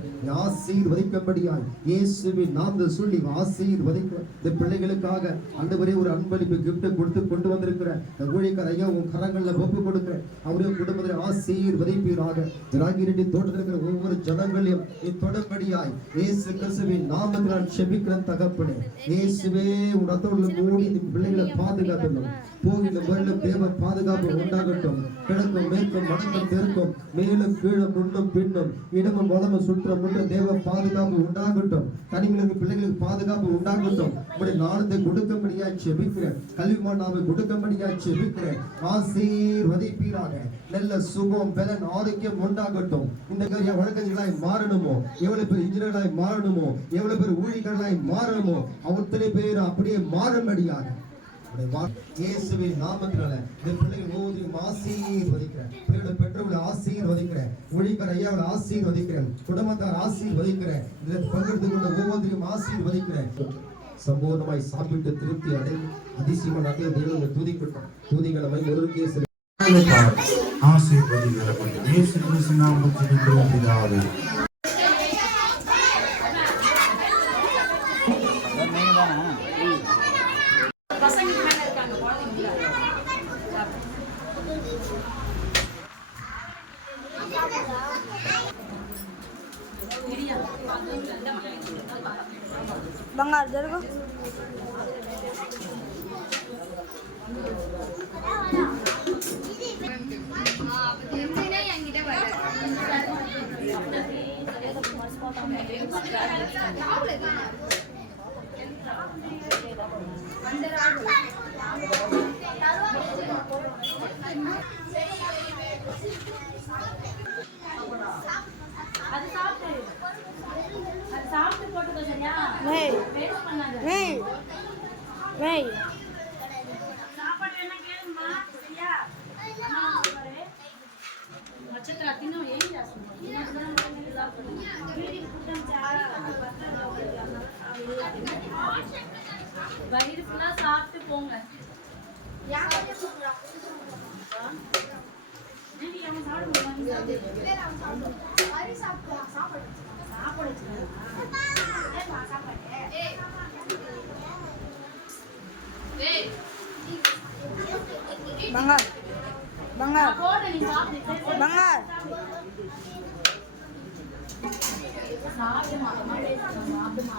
ஆசீர்வதிக்கும்படியாய் இயேசுவின் நாமத்தில் சொல்லி ஆசீர்வதிக்க இந்த பிள்ளைகளுக்காக ஆண்டவரே ஒரு அன்பளிப்பு கிஃப்ட் கொடுத்து கொண்டு வந்திருக்கிற இந்த ஊழியக்கார ஐயா உன் கரங்களில் ஒப்பு கொடுக்க அவரே குடும்பத்தில் ஆசீர்வதிப்பீராக ராகிரெட்டி தோட்டத்தில் இருக்கிற ஒவ்வொரு ஜனங்களையும் நீ தொடர்படியாய் இயேசு கிறிஸ்துவின் நாமத்தில் நான் செபிக்கிறேன் தகப்பனே. இயேசுவே உன் ரத்தத்தில் மூடி இந்த பிள்ளைகளை பாதுகாக்கணும். போகின்ற முறையிலும் தேவ பாதுகாப்பு உண்டாகட்டும். கிழக்கும் மேற்கும் வடக்கும் தெற்கும் மேலும் கீழும் முன்னும் பின்னும் இடமும் வளமும் சுற்றம் முன்னும் தேவ பாதுகாப்பு உண்டாகட்டும். தனிகளுக்கு பிள்ளைகளுக்கு பாதுகாப்பு உண்டாகட்டும். உடைய நாளத்தை கொடுக்கும்படியாய் செபிக்கிறேன். கல்விமானாவை கொடுக்கும்படியாய் செபிக்கிறேன். ஆசீர்வதிப்பீராக. நல்ல சுகம் பலன் ஆரோக்கியம் உண்டாகட்டும். இந்த வழக்கங்களாய் மாறணுமோ, எவ்வளவு பேர் இன்ஜினியர்களாய் மாறணுமோ, எவ்வளவு பேர் ஊழியர்களாய் மாறணுமோ அத்தனை பேர் அப்படியே மாறும்படியாக இயேசுவின் நாமத்தினால இந்த பிள்ளைகள் ஒவ்வொருவரையும் ஆசீர்வதிக்கிறேன். பிள்ளைகளோட பெற்றோர்களை ஆசீர்வதிக்கிறேன். ஊழியக்கார ஐயாவை ஆசீர்வதிக்கிறேன். குடும்பத்தார் ஆசீர்வதிக்கிறேன். இதில் பங்கெடுத்து கொண்ட ஒவ்வொருவரையும் ஆசீர்வதிக்கிறேன். சம்பூர்ணமாய் சாப்பிட்டு திருப்தி அடைந்து அதிசயமான அடைய தேவனை துதிக்கட்டும். துதிகளை ஒருவருக்கே ஆசீர்வதிக்கிறோம். இயேசு கிறிஸ்து நாமத்தில் ஜெபிக்கிறோம் பிதாவே. బంగారు జరుగు வயிறு ஃபுல்லா சாப்பிட்டு போங்க. బంగారు బంగారు బంగారు சாப்பிடுமா